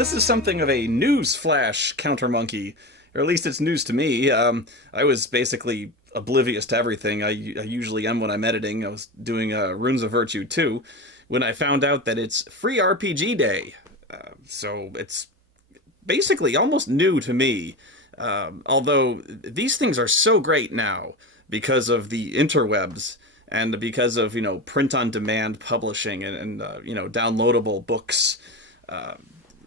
this is something of a news flash counter monkey, or at least it's news to me. I was basically oblivious to everything. I usually am when I'm editing. I was doing Runes of Virtue 2 when I found out that it's Free RPG Day. So it's basically almost new to me. Although these things are so great now because of the interwebs and because of, print on demand publishing and downloadable books.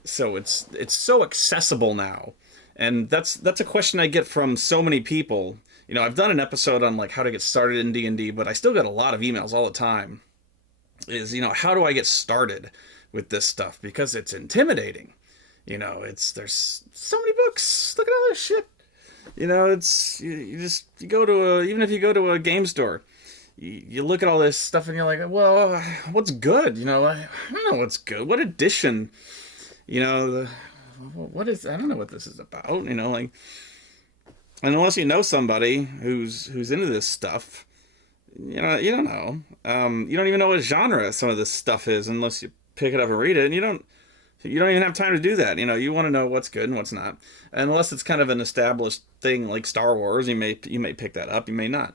So it's so accessible now. And that's a question I get from so many people. I've done an episode on like how to get started in D&D, but I still get a lot of emails all the time. How do I get started with this stuff? Because it's intimidating. There's so many books. Look at all this shit. You go to even if you go to a game store, you look at all this stuff and you're like, well, what's good? I don't know what's good. What edition? What is? I don't know what this is about. And unless you know somebody who's into this stuff, you don't know. You don't even know what genre some of this stuff is unless you pick it up and read it, and you don't even have time to do that. You want to know what's good and what's not. And unless it's kind of an established thing like Star Wars, you may pick that up, you may not.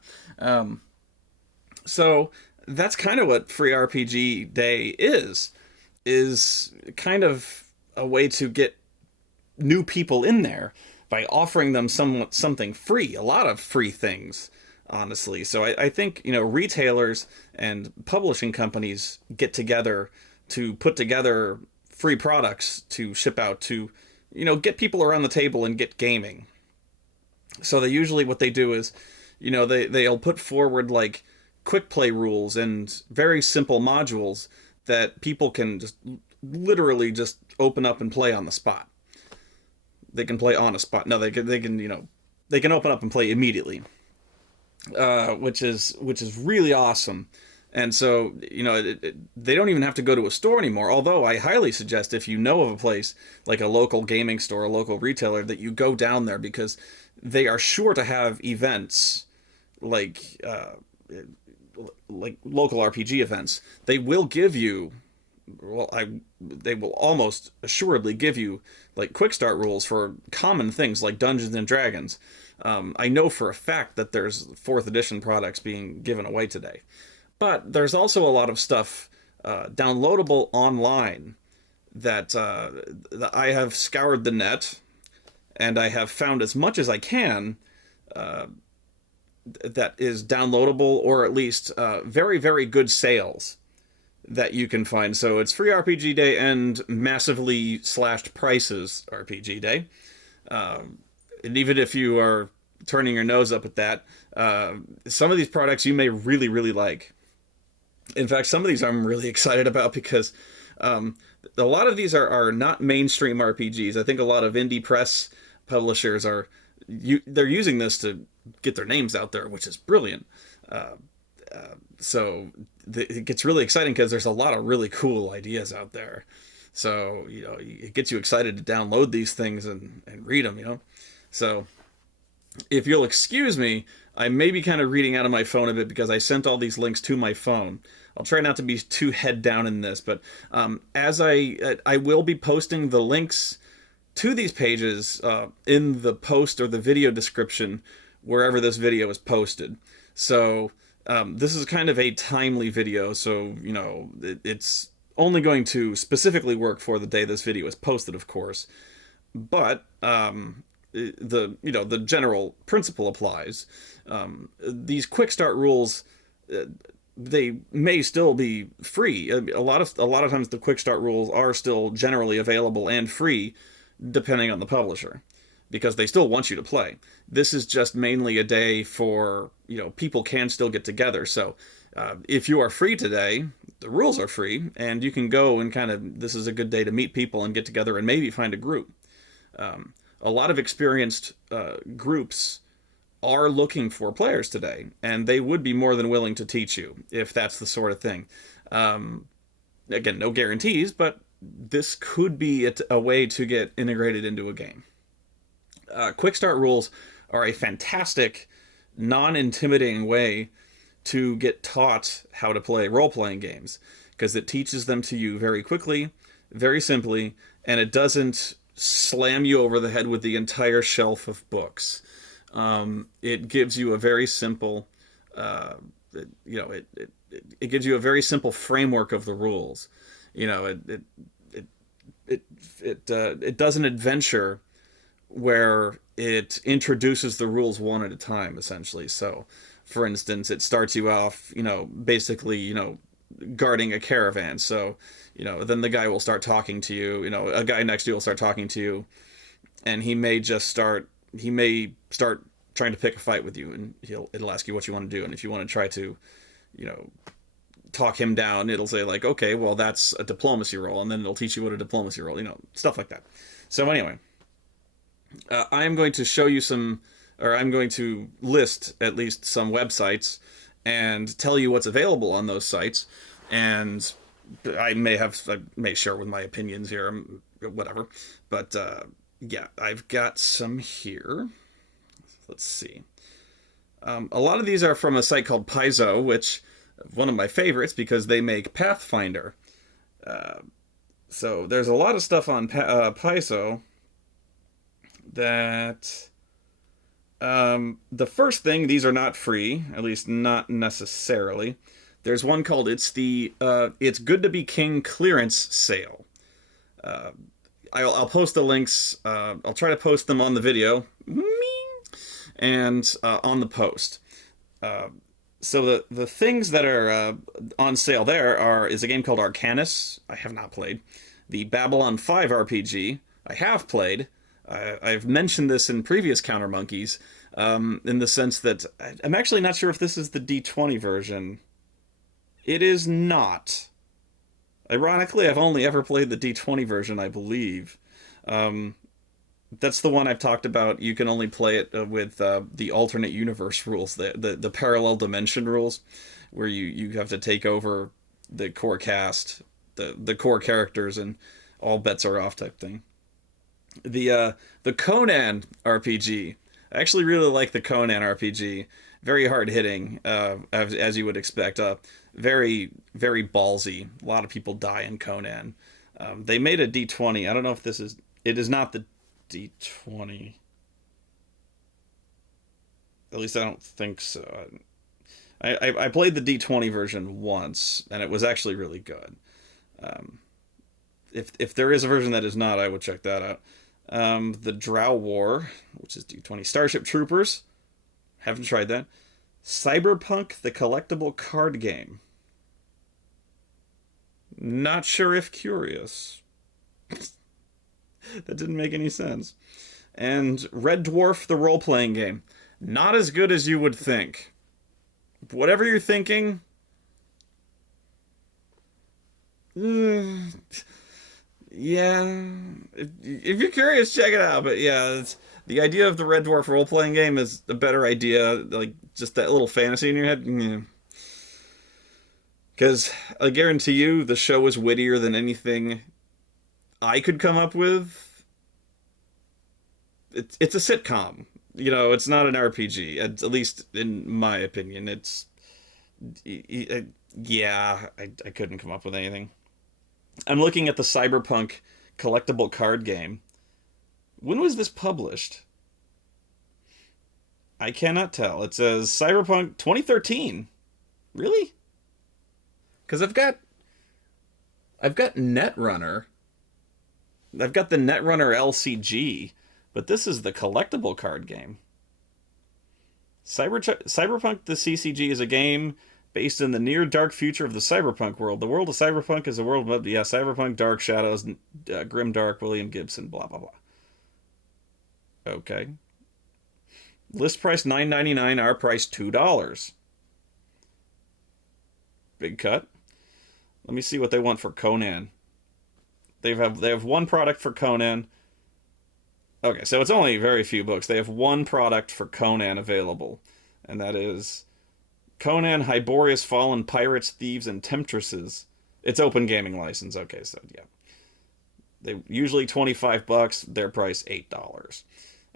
So that's kind of what Free RPG Day is kind of a way to get new people in there by offering them something free, a lot of free things, honestly. So I think, retailers and publishing companies get together to put together free products to ship out to, get people around the table and get gaming. So what they do is, they'll put forward like quick play rules and very simple modules that people can just literally just open up and play on the spot. They can play on a spot. No, they can open up and play immediately, which is really awesome. And so, they don't even have to go to a store anymore. Although I highly suggest if you know of a place like a local gaming store, a local retailer, that you go down there because they are sure to have events like local RPG events. They will give you, they will almost assuredly give you like quick start rules for common things like Dungeons and Dragons. I know for a fact that there's 4th edition products being given away today. But there's also a lot of stuff downloadable online that I have scoured the net, and I have found as much as I can that is downloadable, or at least very, very good sales that you can find. So it's Free RPG Day and massively slashed prices RPG Day. And even if you are turning your nose up at that, some of these products you may really, really like. In fact, some of these I'm really excited about because a lot of these are not mainstream RPGs. I think a lot of indie press publishers they're using this to get their names out there, which is brilliant. So it gets really exciting because there's a lot of really cool ideas out there. So, it gets you excited to download these things and read them, So if you'll excuse me, I may be kind of reading out of my phone a bit because I sent all these links to my phone. I'll try not to be too head down in this, but as I will be posting the links to these pages in the post or the video description wherever this video is posted. So this is kind of a timely video, so it's only going to specifically work for the day this video is posted, of course. But the general principle applies. These quick start rules, they may still be free. A lot of times the quick start rules are still generally available and free, depending on the publisher, because they still want you to play. This is just mainly a day for, people can still get together. So if you are free today, the rules are free, and you can go and this is a good day to meet people and get together and maybe find a group. A lot of experienced groups are looking for players today, and they would be more than willing to teach you if that's the sort of thing. Again, no guarantees, but this could be a way to get integrated into a game. Quick start rules are a fantastic, non-intimidating way to get taught how to play role-playing games, because it teaches them to you very quickly, very simply, and it doesn't slam you over the head with the entire shelf of books. It gives you a very simple, uh, you know, it gives you a very simple framework of the rules. You know, it it does an adventure where it introduces the rules one at a time, essentially. So, for instance, it starts you off, basically, guarding a caravan. So, then the guy will start talking to you. A guy next to you will start talking to you, and he may start trying to pick a fight with you, and it'll ask you what you want to do, and if you want to try to, you know, talk him down, it'll say like, okay, well, that's a diplomacy roll, and then it'll teach you what a diplomacy roll, stuff like that. So anyway, I am going to show you I'm going to list at least some websites and tell you what's available on those sites, and I may share with my opinions here, whatever, but yeah, I've got some here. Let's see. A lot of these are from a site called Paizo, which one of my favorites because they make Pathfinder. So there's a lot of stuff on Paizo that the first thing, these are not free, at least not necessarily. There's one called It's Good to Be King clearance sale. I'll post the links. I'll try to post them on the video and on the post. So the things that are on sale there is a game called Arcanus. I have not played. The Babylon 5 RPG. I have played. I've mentioned this in previous Counter Monkeys, in the sense that I'm actually not sure if this is the D20 version. It is not. Ironically, I've only ever played the D20 version, I believe. That's the one I've talked about. You can only play it with the alternate universe rules, the parallel dimension rules, where you have to take over the core cast, the core characters, and all bets are off type thing. The Conan RPG. I actually really like the Conan RPG. Very hard hitting, as you would expect. Very, very ballsy. A lot of people die in Conan. They made a D20. I don't know if this is. It is not the D20. At least I don't think so. I played the D20 version once, and it was actually really good. If there is a version that is not, I would check that out. The Drow War, which is D20. Starship Troopers. Haven't tried that. Cyberpunk, the collectible card game. Not sure if curious. That didn't make any sense. And Red Dwarf, the role-playing game. Not as good as you would think. Whatever you're thinking... yeah, if you're curious, check it out. But yeah, the idea of the Red Dwarf role-playing game is a better idea. Like, just that little fantasy in your head. Yeah. Because I guarantee you, the show is wittier than anything I could come up with. It's a sitcom. It's not an RPG. At least in my opinion. Yeah, I couldn't come up with anything. I'm looking at the Cyberpunk collectible card game. When was this published? I cannot tell. It says Cyberpunk 2013. Really? Because I've got Netrunner. I've got the Netrunner LCG, but this is the collectible card game. Cyberpunk the CCG is a game based in the near dark future of the cyberpunk world. The world of cyberpunk is a world of, cyberpunk, dark shadows, grim dark, William Gibson, blah, blah, blah. Okay. List price $9.99, our price $2. Big cut. Let me see what they want for Conan. They have one product for Conan. Okay, so it's only very few books. They have one product for Conan available, and that is Conan, Hyborius, Fallen, Pirates, Thieves, and Temptresses. It's open gaming license. Okay, so yeah. They usually $25, their price $8.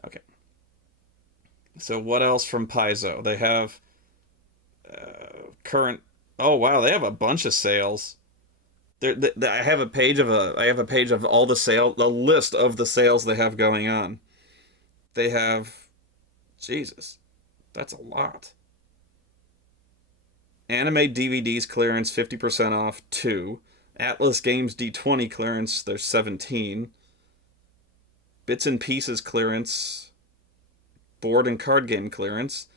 Okay. So what else from Paizo? They have current... Oh, wow, they have a bunch of sales. I have a page of all the sale, the list of the sales they have going on. They have, Jesus, that's a lot. Anime DVDs clearance 50% off 2. Atlas Games D20 clearance, there's 17. Bits and Pieces clearance. Board and card game clearance.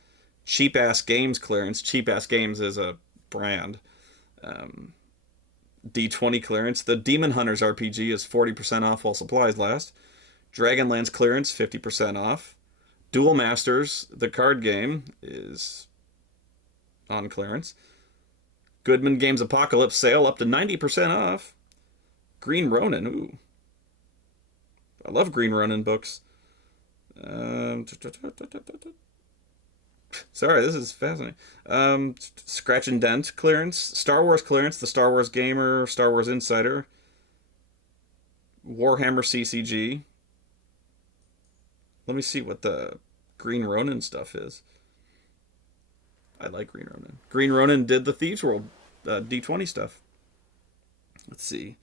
Cheap Ass Games clearance. Cheap Ass Games is a brand. D20 clearance. The Demon Hunters RPG is 40% off while supplies last. Dragonlance clearance, 50% off. Duel Masters, the card game, is on clearance. Goodman Games Apocalypse sale up to 90% off. Green Ronin, ooh. I love Green Ronin books. Sorry, this is fascinating. Scratch and Dent clearance. Star Wars clearance. The Star Wars Gamer, Star Wars Insider. Warhammer CCG. Let me see what the Green Ronin stuff is. I like Green Ronin. Green Ronin did the Thieves World D20 stuff. Let's see.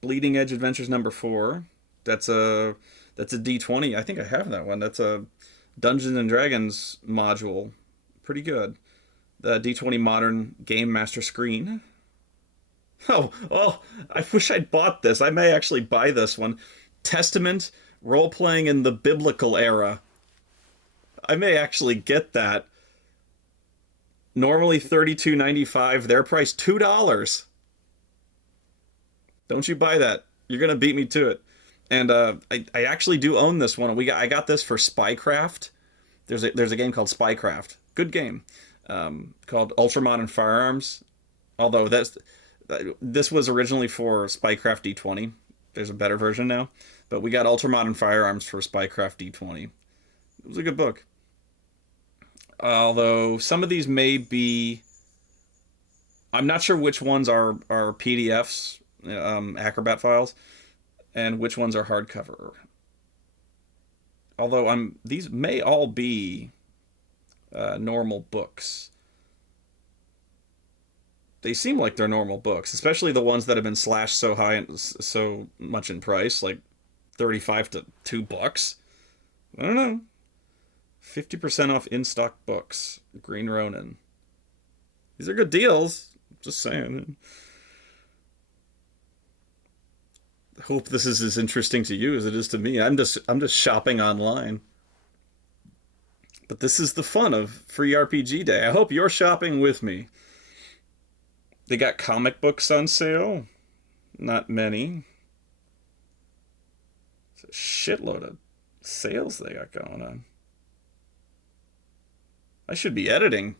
Bleeding Edge Adventures #4. That's a D20. I think I have that one. That's a Dungeons and Dragons module. Pretty good. The D20 Modern Game Master Screen. Oh, well, I wish I'd bought this. I may actually buy this one. Testament, role-playing in the biblical era. I may actually get that. Normally $32.95. Their price $2. Don't you buy that. You're going to beat me to it. And I actually do own this one. I got this for Spycraft. There's a game called Spycraft. Good game. Called Ultramodern Firearms. Although this was originally for Spycraft D20. There's a better version now. But we got Ultramodern Firearms for Spycraft D20. It was a good book. Although some of these may be... I'm not sure which ones are PDFs, Acrobat files, and which ones are hardcover. Although these may all be normal books. They seem like they're normal books, especially the ones that have been slashed so high and so much in price, like 35 to $2. I don't know. 50% off in-stock books. Green Ronin. These are good deals. Just saying. I hope this is as interesting to you as it is to me. I'm just shopping online. But this is the fun of Free RPG Day. I hope you're shopping with me. They got comic books on sale. Not many. It's a shitload of sales they got going on. I should be editing.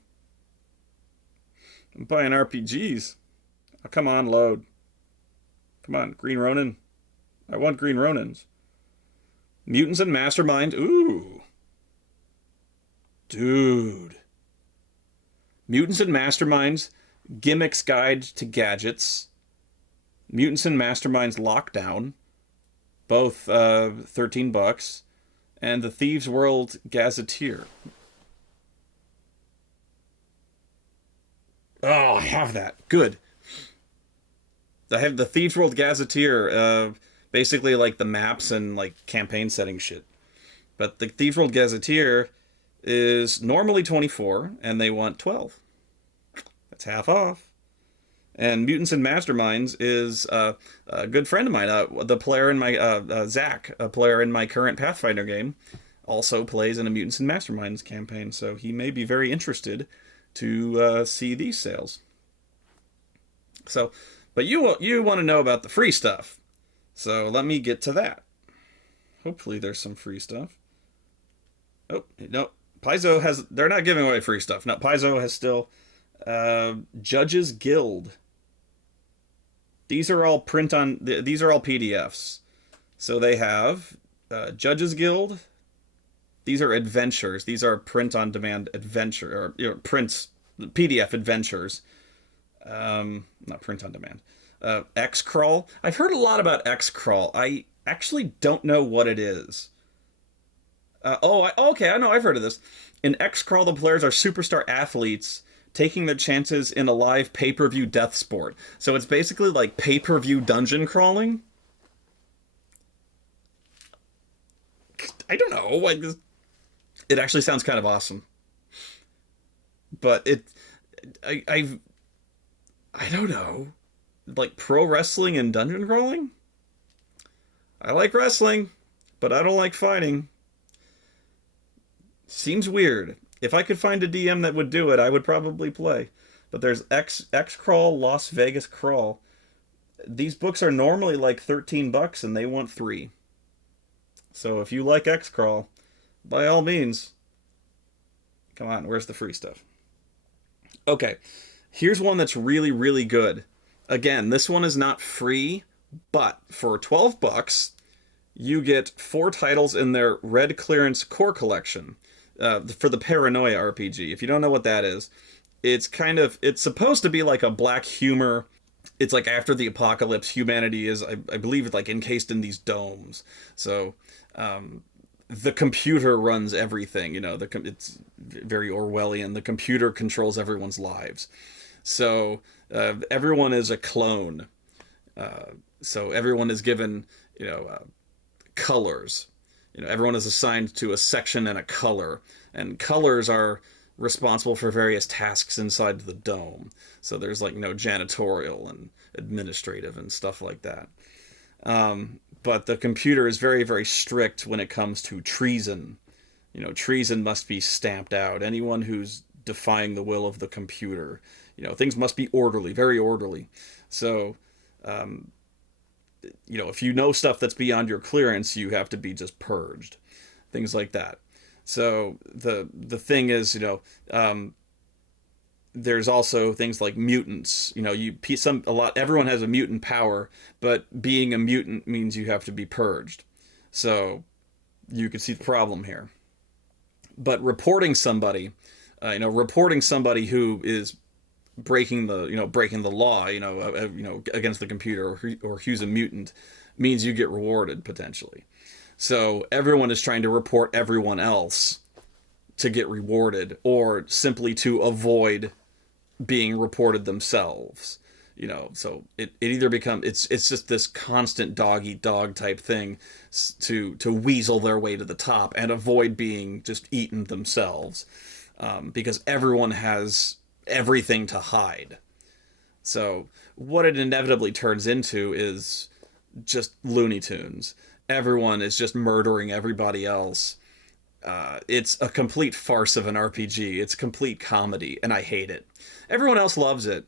I'm buying RPGs. Oh, come on, load. Come on, Green Ronin. I want Green Ronins. Mutants and Mastermind. Ooh. Dude. Mutants and Masterminds. Gimmicks Guide to Gadgets. Mutants and Masterminds Lockdown. Both $13. And the Thieves World Gazetteer. Oh, I have that. Good. I have the Thieves World Gazetteer, basically like the maps and like campaign setting shit. But the Thieves World Gazetteer is normally $24, and they want $12. That's half off. And Mutants and Masterminds is a good friend of mine. The player in my Zach, a player in my current Pathfinder game, also plays in a Mutants and Masterminds campaign, so he may be very interested to see these sales. So, but you want to know about the free stuff, so let me get to that. Hopefully, there's some free stuff. Oh no, Paizo has. They're not giving away free stuff. No, Paizo has still. Judges Guild. These are all these are all PDFs. So they have Judges Guild. These are adventures. These are print-on-demand adventure, or prints, PDF adventures. Not print-on-demand. X-Crawl. I've heard a lot about X-Crawl. I actually don't know what it is. Okay, I know, I've heard of this. In X-Crawl, the players are superstar athletes taking their chances in a live pay-per-view death sport. So it's basically like pay-per-view dungeon crawling. I don't know. Like, it actually sounds kind of awesome. But I don't know. Like pro wrestling and dungeon crawling? I like wrestling, but I don't like fighting. Seems weird. If I could find a DM that would do it, I would probably play. But there's X Crawl, Las Vegas Crawl. These books are normally like $13 and they want 3. So if you like X Crawl, by all means, come on, where's the free stuff? Okay, here's one that's really, really good. Again, this one is not free, but for $12, you get 4 titles in their Red Clearance Core Collection for the Paranoia RPG. If you don't know what that is, it's supposed to be like a black humor. It's like after the apocalypse, humanity is, I believe, like encased in these domes. So the computer runs everything. You know, it's very Orwellian. The computer controls everyone's lives. So everyone is a clone. So everyone is given, colors. Everyone is assigned to a section and a color, and colors are responsible for various tasks inside the dome. So there's like janitorial and administrative and stuff like that. But the computer is very, very strict when it comes to treason. Treason must be stamped out. Anyone who's defying the will of the computer, things must be orderly, very orderly. So, if you know stuff that's beyond your clearance, you have to be just purged, things like that. So the thing is, there's also things like mutants. Everyone has a mutant power, but being a mutant means you have to be purged. So you can see the problem here. But reporting somebody who is breaking the law, against the computer, or who's a mutant, means you get rewarded potentially. So everyone is trying to report everyone else to get rewarded, or simply to avoid being reported themselves. So it either becomes it's just this constant dog eat dog type thing to weasel their way to the top and avoid being just eaten themselves, because everyone has everything to hide. So what it inevitably turns into is just Looney Tunes. Everyone is just murdering everybody else. It's a complete farce of an RPG. It's complete comedy, and I hate it. Everyone else loves it.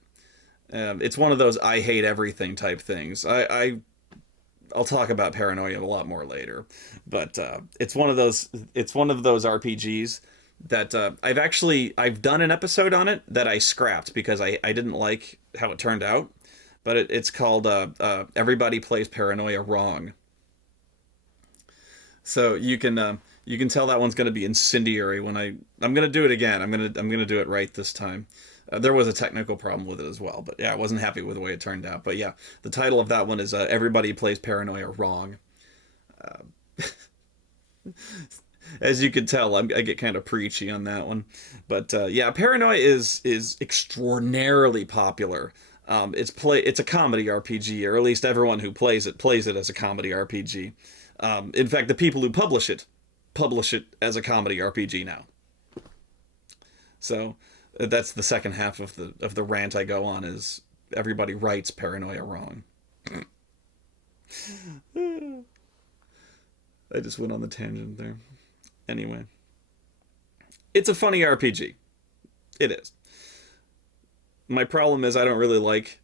It's one of those I hate everything type things. I'll talk about Paranoia a lot more later, but it's one of those RPGs that I've done an episode on it that I scrapped because I didn't like how it turned out. But it's called Everybody Plays Paranoia Wrong. So you can tell that one's going to be incendiary when I'm going to do it again. I'm going to do it right this time. There was a technical problem with it as well, but yeah, I wasn't happy with the way it turned out. But yeah, the title of that one is Everybody Plays Paranoia Wrong. As you can tell, I get kind of preachy on that one. But yeah, Paranoia is extraordinarily popular. It's a comedy RPG, or at least everyone who plays it as a comedy RPG. In fact, the people who publish it as a comedy RPG now. So that's the second half of the rant I go on, is everybody writes Paranoia wrong. I just went on the tangent there. Anyway, it's a funny RPG. It is. My problem is I don't really like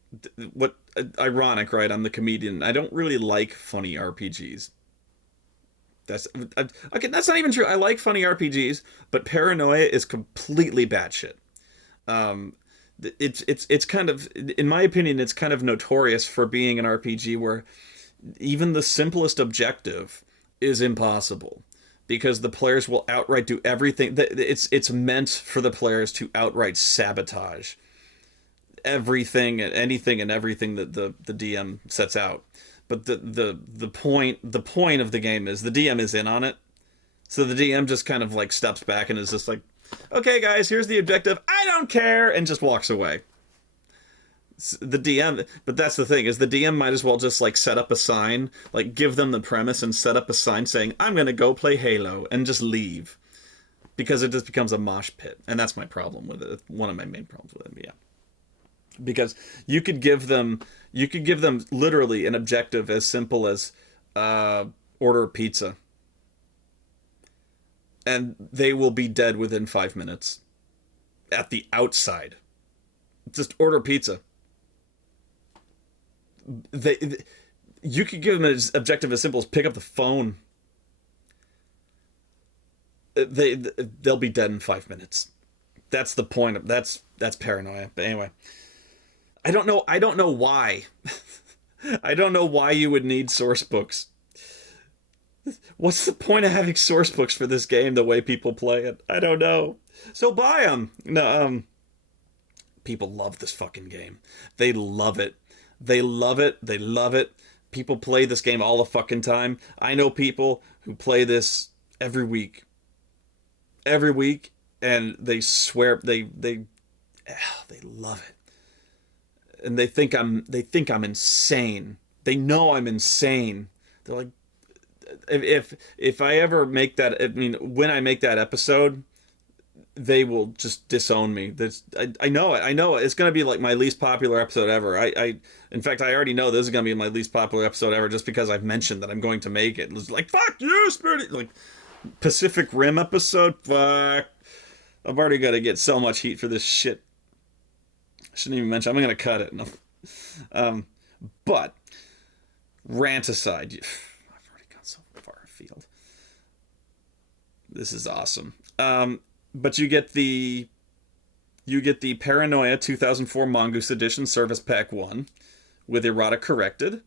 ironic, right? I'm the comedian. I don't really like funny RPGs. That's not even true. I like funny RPGs, but Paranoia is completely batshit. It's kind of, in my opinion, it's kind of notorious for being an RPG where even the simplest objective is impossible, because the players will outright do everything. It's meant for the players to outright sabotage everything and anything and everything that the DM sets out. But the point of the game is the DM is in on it. So the DM just kind of like steps back and is just like, Okay, guys, here's the objective. I don't care, and just walks away. The DM, but that's the thing, is the DM might as well just like set up a sign, like give them the premise and set up a sign saying, I'm gonna go play Halo, and just leave. Because it just becomes a mosh pit. And that's my problem with it. One of my main problems with it, yeah. Because you could give them literally an objective as simple as order pizza. And they will be dead within 5 minutes. At the outside. Just order pizza. You could give them an objective as simple as pick up the phone. They'll be dead in 5 minutes. That's the point of that's paranoia. But anyway, I don't know why. I don't know why you would need source books. What's the point of having source books for this game the way people play it? I don't know. So buy them. No, people love this fucking game. They love it. They love it. They love it. People play this game all the fucking time. I know people who play this every week. Every week, and they swear they love it. And they think I'm insane. They know I'm insane. They're like, if I ever make that, I mean, when I make that episode, they will just disown me. I know it. I know it. It's going to be like my least popular episode ever. In fact, I already know this is going to be my least popular episode ever just because I've mentioned that I'm going to make it. It's like, fuck you, Spoony! Like, Pacific Rim episode? Fuck. I've already got to get so much heat for this shit. I shouldn't even mention. I'm going to cut it. No. But, rant aside, I've already gone so far afield. This is awesome. But you get the Paranoia 2004 Mongoose Edition Service Pack 1 with Errata Corrected,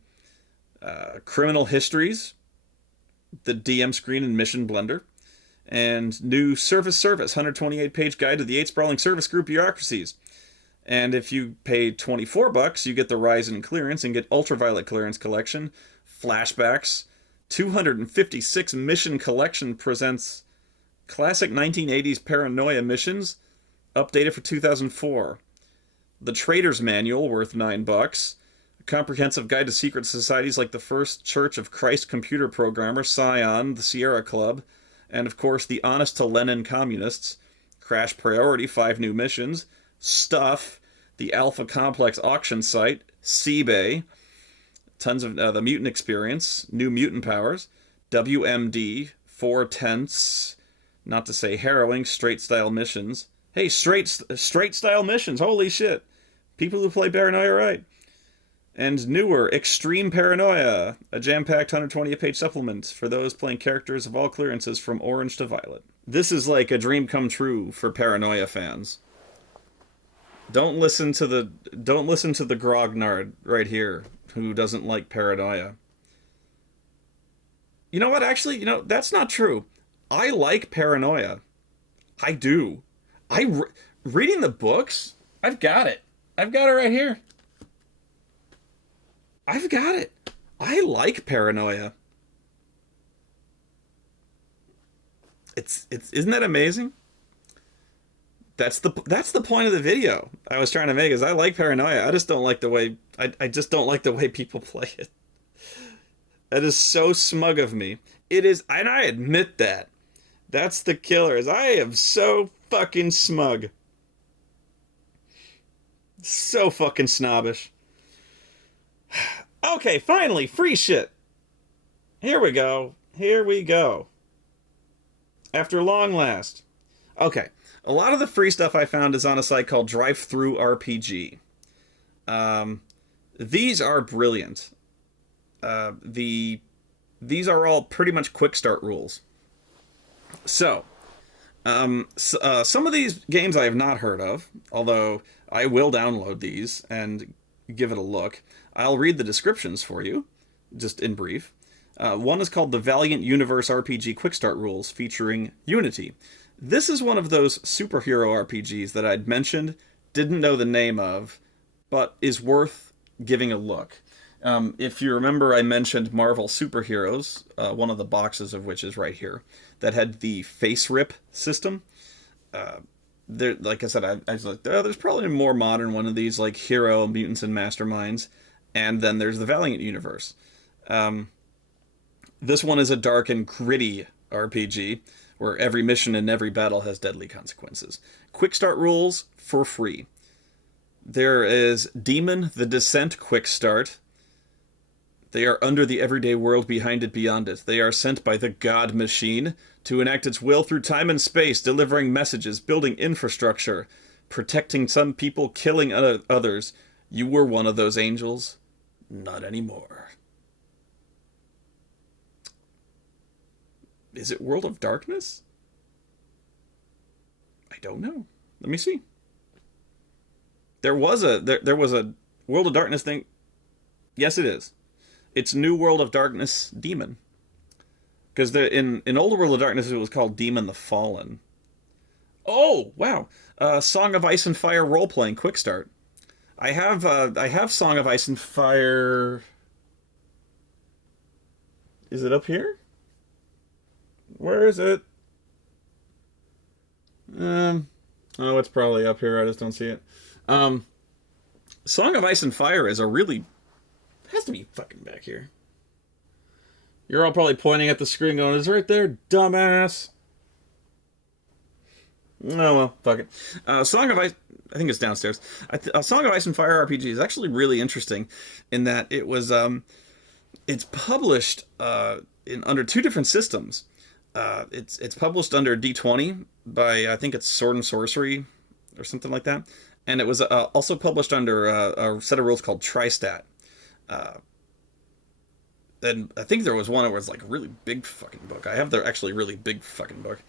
Criminal Histories, the DM screen and mission blender, and new Service 128-page guide to the 8 sprawling service group bureaucracies. And if you pay $24, you get the Rise in Clearance and get Ultraviolet Clearance Collection, Flashbacks, 256 Mission Collection presents Classic 1980s Paranoia Missions, updated for 2004. The Trader's Manual, worth $9. A comprehensive guide to secret societies like the First Church of Christ Computer Programmer, Scion, the Sierra Club, and of course the Honest to Lenin Communists. Crash Priority, 5 new missions. Stuff, the Alpha Complex auction site, Seabay, tons of the Mutant Experience, new mutant powers, WMD, 4 tenths, not to say harrowing, straight style missions. Hey, straight style missions, holy shit. People who play Paranoia right. And newer, Extreme Paranoia, a jam-packed 128-page supplement for those playing characters of all clearances from orange to violet. This is like a dream come true for Paranoia fans. Don't listen to the grognard right here who doesn't like Paranoia. You know what? Actually, that's not true. I like Paranoia. I do. Reading the books, I've got it. I've got it right here. I've got it. I like Paranoia. Isn't that amazing? That's the point of the video I was trying to make, is I like Paranoia. I just don't like the way I just don't like the way people play it. That is so smug of me. It is, and I admit that. That's the killer, is I am so fucking smug. So fucking snobbish. Okay, finally, free shit. Here we go. Here we go. After long last. Okay, a lot of the free stuff I found is on a site called Drive-Thru RPG. These are brilliant. These are all pretty much quick start rules. So, some of these games I have not heard of, although I will download these and give it a look. I'll read the descriptions for you, just in brief. One is called the Valiant Universe RPG Quick Start Rules, featuring Unity. This is one of those superhero RPGs that I'd mentioned, didn't know the name of, but is worth giving a look. If you remember, I mentioned Marvel Superheroes, one of the boxes of which is right here, that had the face rip system. There, like I said, I was like, oh, there's probably a more modern one of these, like Hero, Mutants, and Masterminds, and then there's the Valiant universe. This one is a dark and gritty RPG where every mission and every battle has deadly consequences. Quick start rules for free. There is Demon the Descent Quick Start. They are under the everyday world, behind it, beyond it. They are sent by the God Machine to enact its will through time and space, delivering messages, building infrastructure, protecting some people, killing others. You were one of those angels. Not anymore. Is it World of Darkness? I don't know. Let me see. There was a World of Darkness thing. Yes, it is. It's New World of Darkness Demon. Because in Old World of Darkness it was called Demon the Fallen. Oh wow! Song of Ice and Fire role playing quick start. I have Song of Ice and Fire. Is it up here? Where is it? Oh, it's probably up here. I just don't see it. Song of Ice and Fire is a really it has to be fucking back here. You're all probably pointing at the screen going, "It's right there, dumbass." Oh well, fuck it. Song of Ice, I think it's downstairs. Song of Ice and Fire RPG is actually really interesting in that it's published in under two different systems. It's published under D20 by I think it's Sword and Sorcery or something like that, and it was also published under a set of rules called Tristat. And I think there was one that was like a really big fucking book. I have the actually really big fucking book.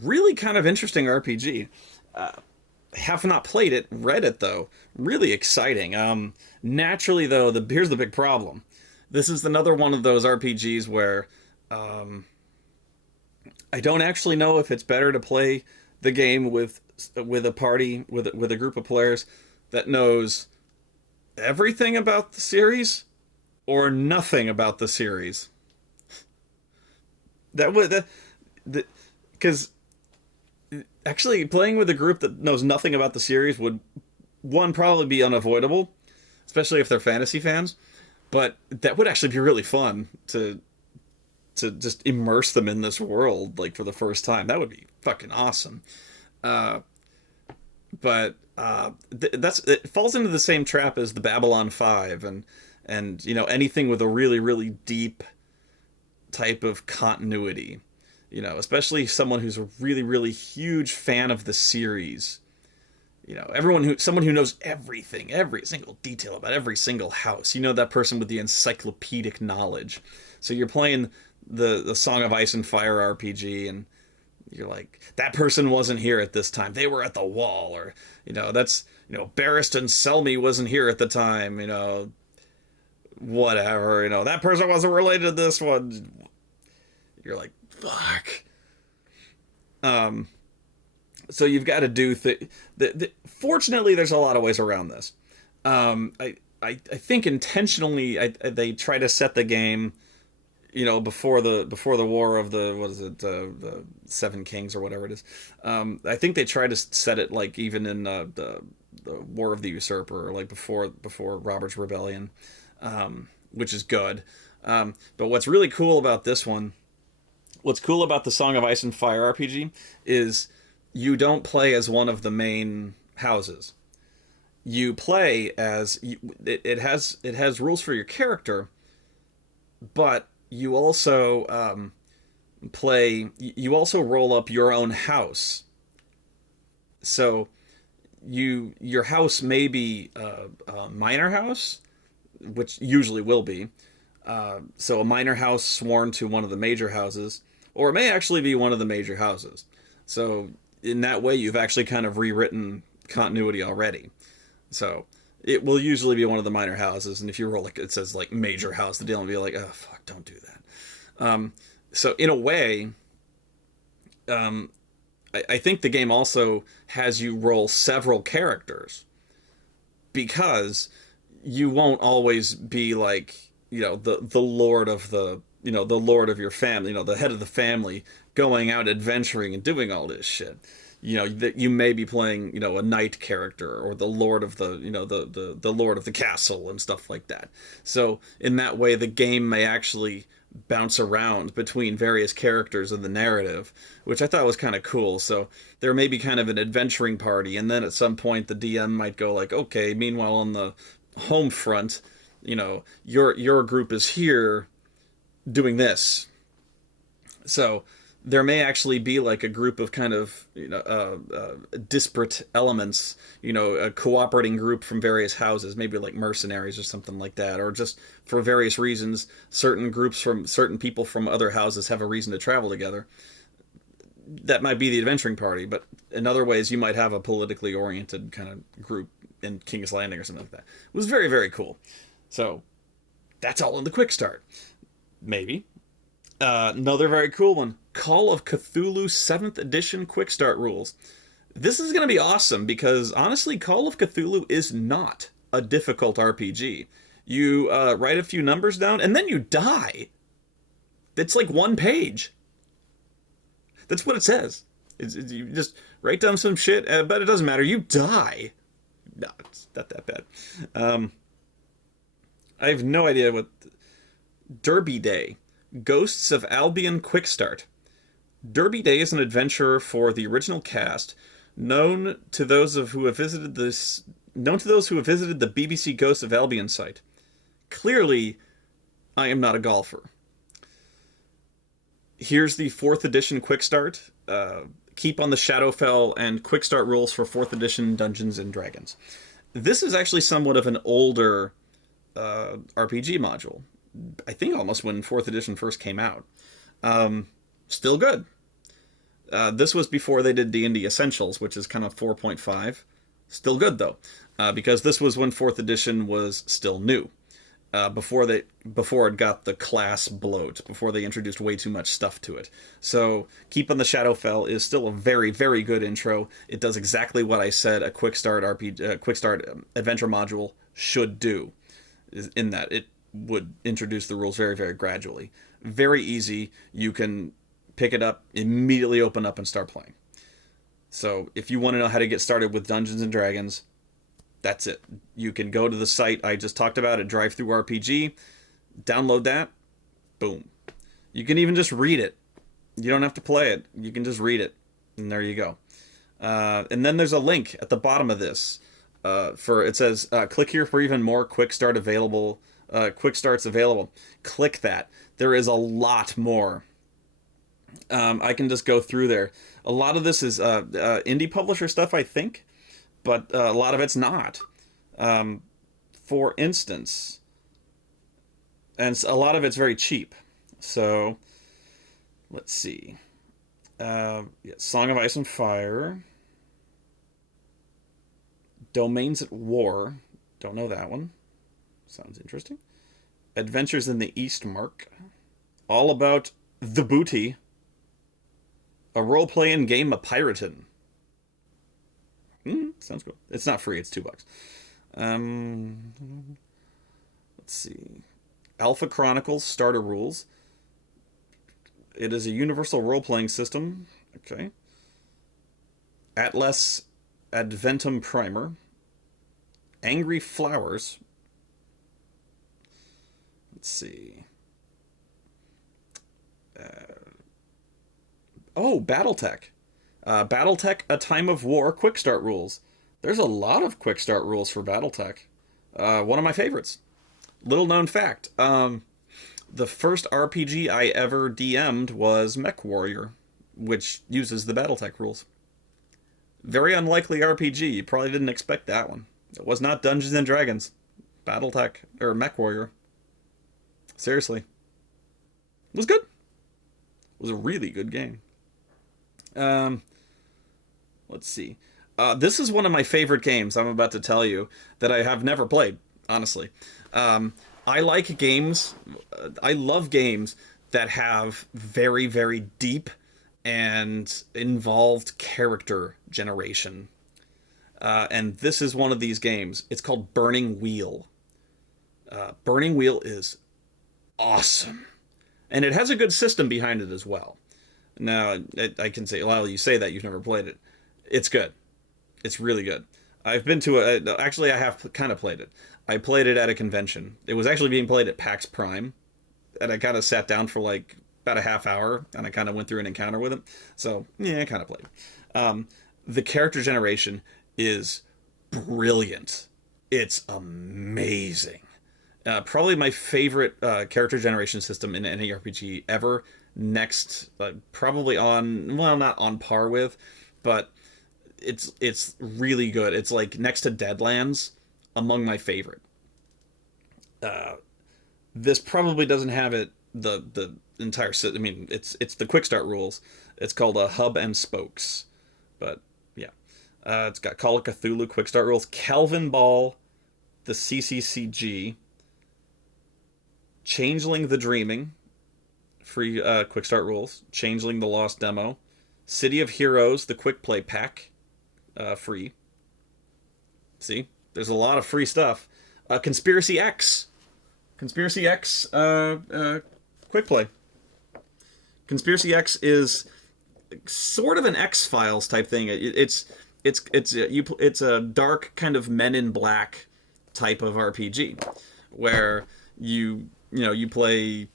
Really kind of interesting RPG. Have not played it, read it though. Really exciting. Naturally though, here's the big problem. This is another one of those RPGs where I don't actually know if it's better to play the game with a party with a group of players that knows everything about the series or nothing about the series. That would because actually playing with a group that knows nothing about the series would one probably be unavoidable, especially if they're fantasy fans, but that would actually be really fun to just immerse them in this world like for the first time. That would be fucking awesome. But it falls into the same trap as the Babylon 5 and you know anything with a really really deep type of continuity, you know, especially someone who's a really really huge fan of the series. You know, someone who knows everything, every single detail about every single house. You know, that person with the encyclopedic knowledge. So you're playing the Song of Ice and Fire RPG and you're like, that person wasn't here at this time. They were at the wall. Or, you know, Barristan Selmy wasn't here at the time. You know, whatever. You know, that person wasn't related to this one. You're like, fuck. So you've got to do fortunately, there's a lot of ways around this. I think intentionally they try to set the game, you know, before the war of the Seven Kings or whatever it is. I think they try to set it like even in the War of the Usurper, or like before Robert's Rebellion, which is good. But what's really cool about this one, what's cool about the Song of Ice and Fire RPG is you don't play as one of the main houses. You play as it has rules for your character, but you also you also roll up your own house. So your house may be a minor house, which usually will be. So a minor house sworn to one of the major houses, or it may actually be one of the major houses. So in that way, you've actually kind of rewritten continuity already. So it will usually be one of the minor houses, and if you roll like it says like major house, the deal will be like, oh fuck, don't do that. So in a way, I think the game also has you roll several characters because you won't always be like, you know, the lord of the the lord of your family, the head of the family, going out adventuring and doing all this shit. That you may be playing, a knight character, or the lord of the, the lord of the castle and stuff like that. So in that way, the game may actually bounce around between various characters in the narrative, which I thought was kind of cool. So there may be kind of an adventuring party, and then at some point the DM might go like, okay, meanwhile on the home front, your group is here doing this. So there may actually be like a group of kind of disparate elements, a cooperating group from various houses, maybe like mercenaries or something like that, or just for various reasons, certain groups from certain people from other houses have a reason to travel together. That might be the adventuring party, but in other ways, you might have a politically oriented kind of group in King's Landing or something like that. It was very, very cool. So that's all in the quick start. Maybe. Another very cool one, Call of Cthulhu 7th Edition Quick Start Rules. This is going to be awesome because, honestly, Call of Cthulhu is not a difficult RPG. You write a few numbers down, and then you die. It's like one page. That's what it says. You just write down some shit, but it doesn't matter. You die. No, it's not that bad. I have no idea what... Derby Day. Ghosts of Albion Quick Start. Derby Day is an adventure for the original cast, known to those who have visited the BBC Ghosts of Albion site. Clearly, I am not a golfer. Here's the 4th edition Quick Start. Keep on the Shadowfell and Quick Start rules for 4th edition Dungeons and Dragons. This is actually somewhat of an older RPG module. I think almost when 4th edition first came out. Still good. This was before they did D&D Essentials, which is kind of 4.5. Still good, though, because this was when 4th edition was still new. Before it got the class bloat, before they introduced way too much stuff to it. So Keep on the Shadowfell is still a very, very good intro. It does exactly what I said a quick start adventure module should do. In that it would introduce the rules very, very gradually. Very easy. You can pick it up, immediately open up, and start playing. So if you want to know how to get started with Dungeons and Dragons, that's it. You can go to the site I just talked about at Drive Through RPG, download that, boom. You can even just read it. You don't have to play it. You can just read it, and there you go. And then there's a link at the bottom of this. It says, click here for even more quick starts available. Click that. There is a lot more. I can just go through there. A lot of this is indie publisher stuff, I think, but a lot of it's not. For instance, and a lot of it's very cheap. So, let's see. Song of Ice and Fire. Domains at War. Don't know that one. Sounds interesting. Adventures in the East Mark. All About the Booty. A role-playing game of piratin'. Sounds cool. It's not free, it's $2. Let's see. Alpha Chronicles Starter Rules. It is a universal role-playing system. Okay. Atlas Adventum Primer. Angry Flowers. Let's see. Battletech. Battletech A Time of War Quick Start Rules. There's a lot of quick start rules for Battletech. One of my favorites. Little known fact. The first RPG I ever DM'd was Mech Warrior, which uses the Battletech rules. Very unlikely RPG. You probably didn't expect that one. It was not Dungeons and Dragons. Battletech, or Mech Warrior. Seriously. It was good. It was a really good game. Let's see. This is one of my favorite games I'm about to tell you that I have never played, honestly. I like games, I love games that have very, very deep and involved character generation. And this is one of these games. It's called Burning Wheel. Burning Wheel is awesome. and it has a good system behind it as well. Now, I can say, well, you say that you've never played it. It's good. It's really good. I've been to actually, I have kind of played it. I played it at a convention. It was actually being played at PAX Prime, and I kind of sat down for like about a half hour, and I kind of went through an encounter with it. So yeah, I kind of played. The character generation is brilliant. It's amazing. Probably my favorite character generation system in any RPG ever. Next, probably on, well, not on par with, but it's really good. It's like next to Deadlands, among my favorite. This probably doesn't have it the entire. I mean, it's the quick start rules. It's called a hub and spokes, but yeah, it's got Call of Cthulhu quick start rules, Calvin Ball, the CCCG, Changeling the Dreaming, free quick start rules, Changeling the Lost demo, City of Heroes the quick play pack, free. See, there's a lot of free stuff. Conspiracy X, quick play. Conspiracy X is sort of an X-Files type thing. It's a dark kind of Men in Black type of RPG where you play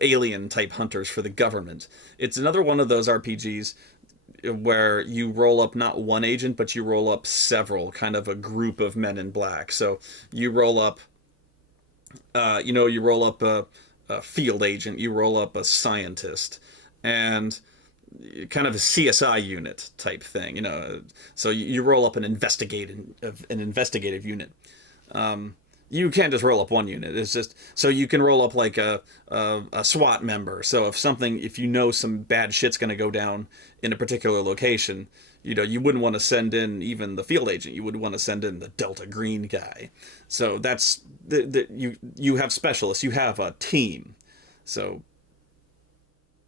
alien type hunters for the government. It's another one of those RPGs where you roll up not one agent, but you roll up several, kind of a group of Men in Black. So you roll up, you roll up a field agent, you roll up a scientist, and kind of a CSI unit type thing. So you roll up an investigative unit. You can't just roll up one unit. It's just so you can roll up like a SWAT member. So if you know some bad shit's going to go down in a particular location, you wouldn't want to send in even the field agent. You would want to send in the Delta Green guy. So that's you have specialists. You have a team. So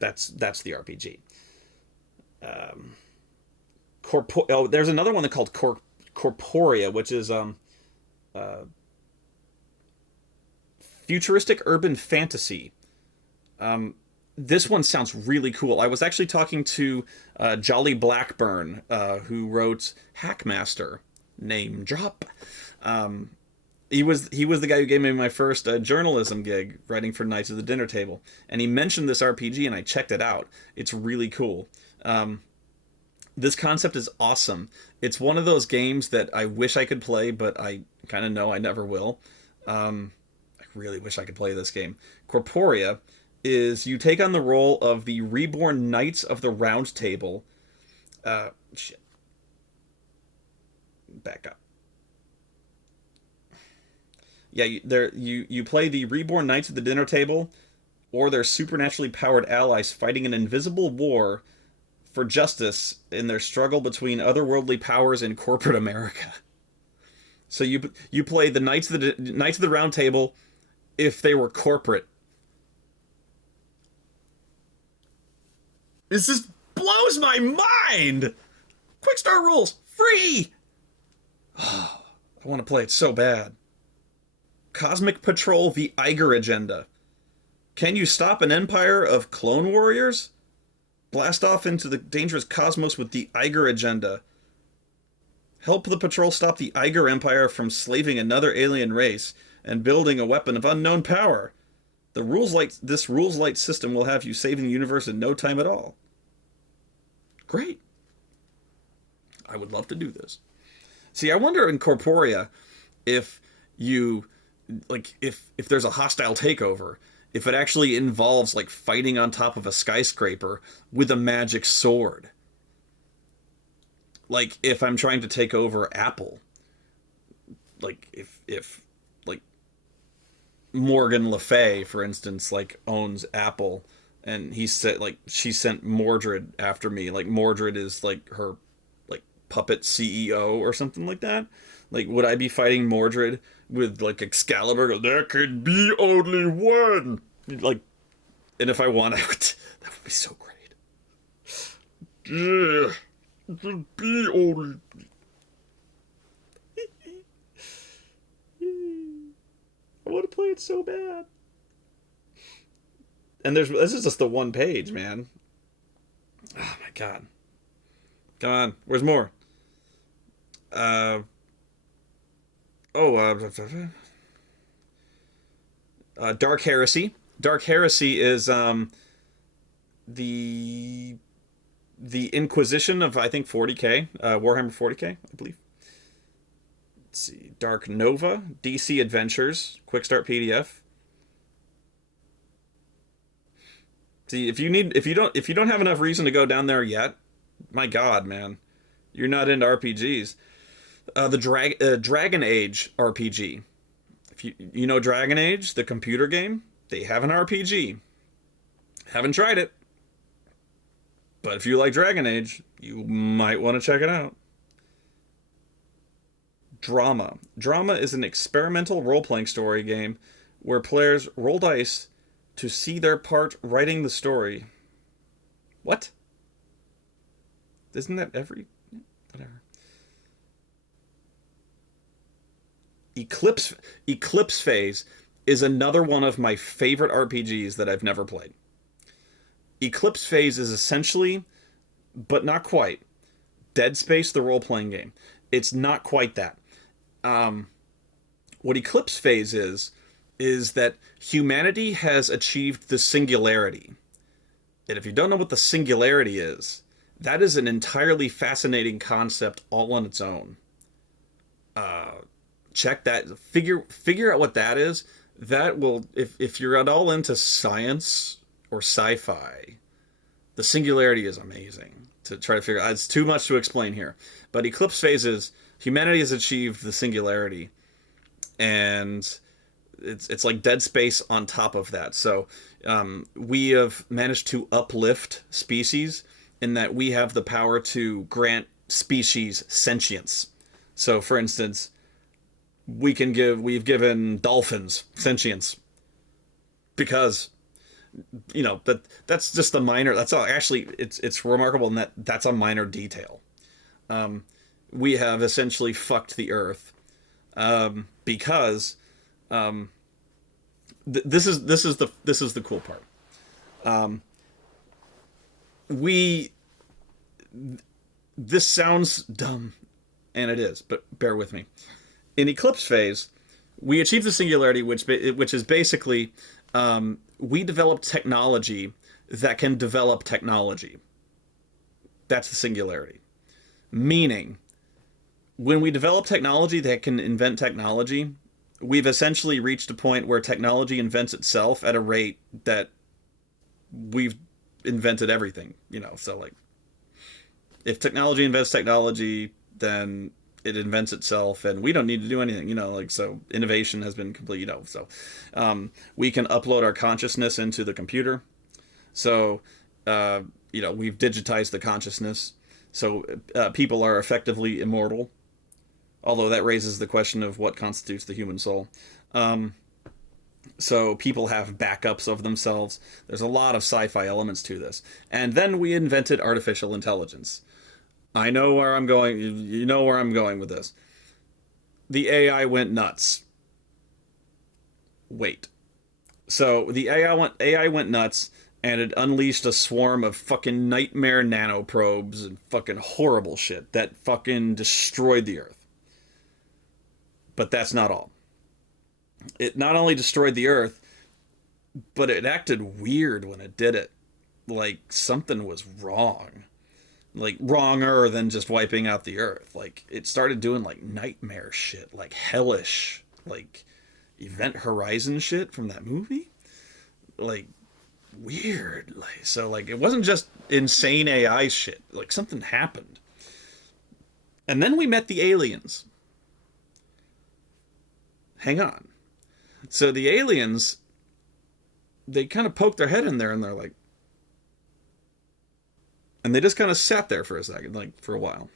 that's the RPG. There's another one called Corporea, which is futuristic urban fantasy. This one sounds really cool. I was actually talking to Jolly Blackburn, who wrote Hackmaster. Name drop. He was the guy who gave me my first journalism gig, writing for Knights of the Dinner Table, and he mentioned this RPG, and I checked it out. It's really cool. This concept is awesome. It's one of those games that I wish I could play, but I kind of know I never will. I really wish I could play this game. Corporea is you take on the role of the reborn Knights of the Round Table. Shit. Back up. Yeah, you play the reborn Knights of the Dinner Table, or their supernaturally powered allies fighting an invisible war for justice in their struggle between otherworldly powers in corporate America. So you play the Knights of the Round Table if they were corporate. This just blows my mind! Quick start rules, free! I want to play it so bad. Cosmic Patrol, the Eiger Agenda. Can you stop an empire of clone warriors? Blast off into the dangerous cosmos with the Eiger Agenda. Help the patrol stop the Eiger Empire from slaving another alien race and building a weapon of unknown power. This rules light system will have you saving the universe in no time at all. Great. I would love to do this. See, I wonder in Corporea if if there's a hostile takeover, if it actually involves like fighting on top of a skyscraper with a magic sword. Like if I'm trying to take over Apple, like if like Morgan Le Fay, for instance, like owns Apple, and she sent Mordred after me. Like Mordred is like her like puppet CEO or something like that. Like, would I be fighting Mordred with like Excalibur? There could be only one. Like, and if I won, that would be so great. Yeah, it could be only. I want to play it so bad. And this is just the one page, man. Oh my god. Come on, where's more? Uh oh, Dark Heresy. Dark Heresy is the Inquisition of, I think, 40k, Warhammer 40k, I believe. Let's see, Dark Nova, DC Adventures, Quick Start PDF. See, if you don't have enough reason to go down there yet, my God, man, you're not into RPGs. The Dragon Age RPG. If you know Dragon Age, the computer game, they have an RPG. Haven't tried it, but if you like Dragon Age, you might want to check it out. Drama. Drama is an experimental role-playing story game where players roll dice to see their part writing the story. What? Isn't that every... Whatever. Eclipse Phase is another one of my favorite RPGs that I've never played. Eclipse Phase is essentially, but not quite, Dead Space, the role-playing game. It's not quite that. What Eclipse Phase is that humanity has achieved the singularity. And if you don't know what the singularity is, that is an entirely fascinating concept all on its own. Check that. Figure out what that is. That will, if you're at all into science or sci-fi, the singularity is amazing to try to figure out. It's too much to explain here. But Eclipse Phase is humanity has achieved the singularity, and it's like Dead Space on top of that. So we have managed to uplift species in that we have the power to grant species sentience. So, for instance, we've given dolphins sentience because, you know, that's just the minor. That's all, actually, it's remarkable in that that's a minor detail. We have essentially fucked the earth because this is the cool part. This sounds dumb, and it is, but bear with me. In Eclipse Phase, we achieve the singularity, which is basically we develop technology that can develop technology. That's the singularity. Meaning, when we develop technology that can invent technology, we've essentially reached a point where technology invents itself at a rate that we've invented everything, you know. So, like, if technology invents technology, then it invents itself, and we don't need to do anything, you know. Like, so innovation has been complete, you know. So we can upload our consciousness into the computer. So you know, we've digitized the consciousness, so people are effectively immortal, although that raises the question of what constitutes the human soul. So people have backups of themselves. There's a lot of sci-fi elements to this. And then we invented artificial intelligence. I know where I'm going. You know where I'm going with this. The AI went nuts. Wait. So the AI went nuts, and it unleashed a swarm of fucking nightmare nanoprobes and fucking horrible shit that fucking destroyed the Earth. But that's not all. It not only destroyed the Earth, but it acted weird when it did it. Like, something was wrong. Like, wronger than just wiping out the Earth. Like, it started doing, like, nightmare shit. Like, hellish. Like, Event Horizon shit from that movie. Like, weird. Like, so, like, it wasn't just insane AI shit. Like, something happened. And then we met the aliens. Hang on. So the aliens, they kind of poked their head in there, and they're like... And they just kind of sat there for a second, like, for a while.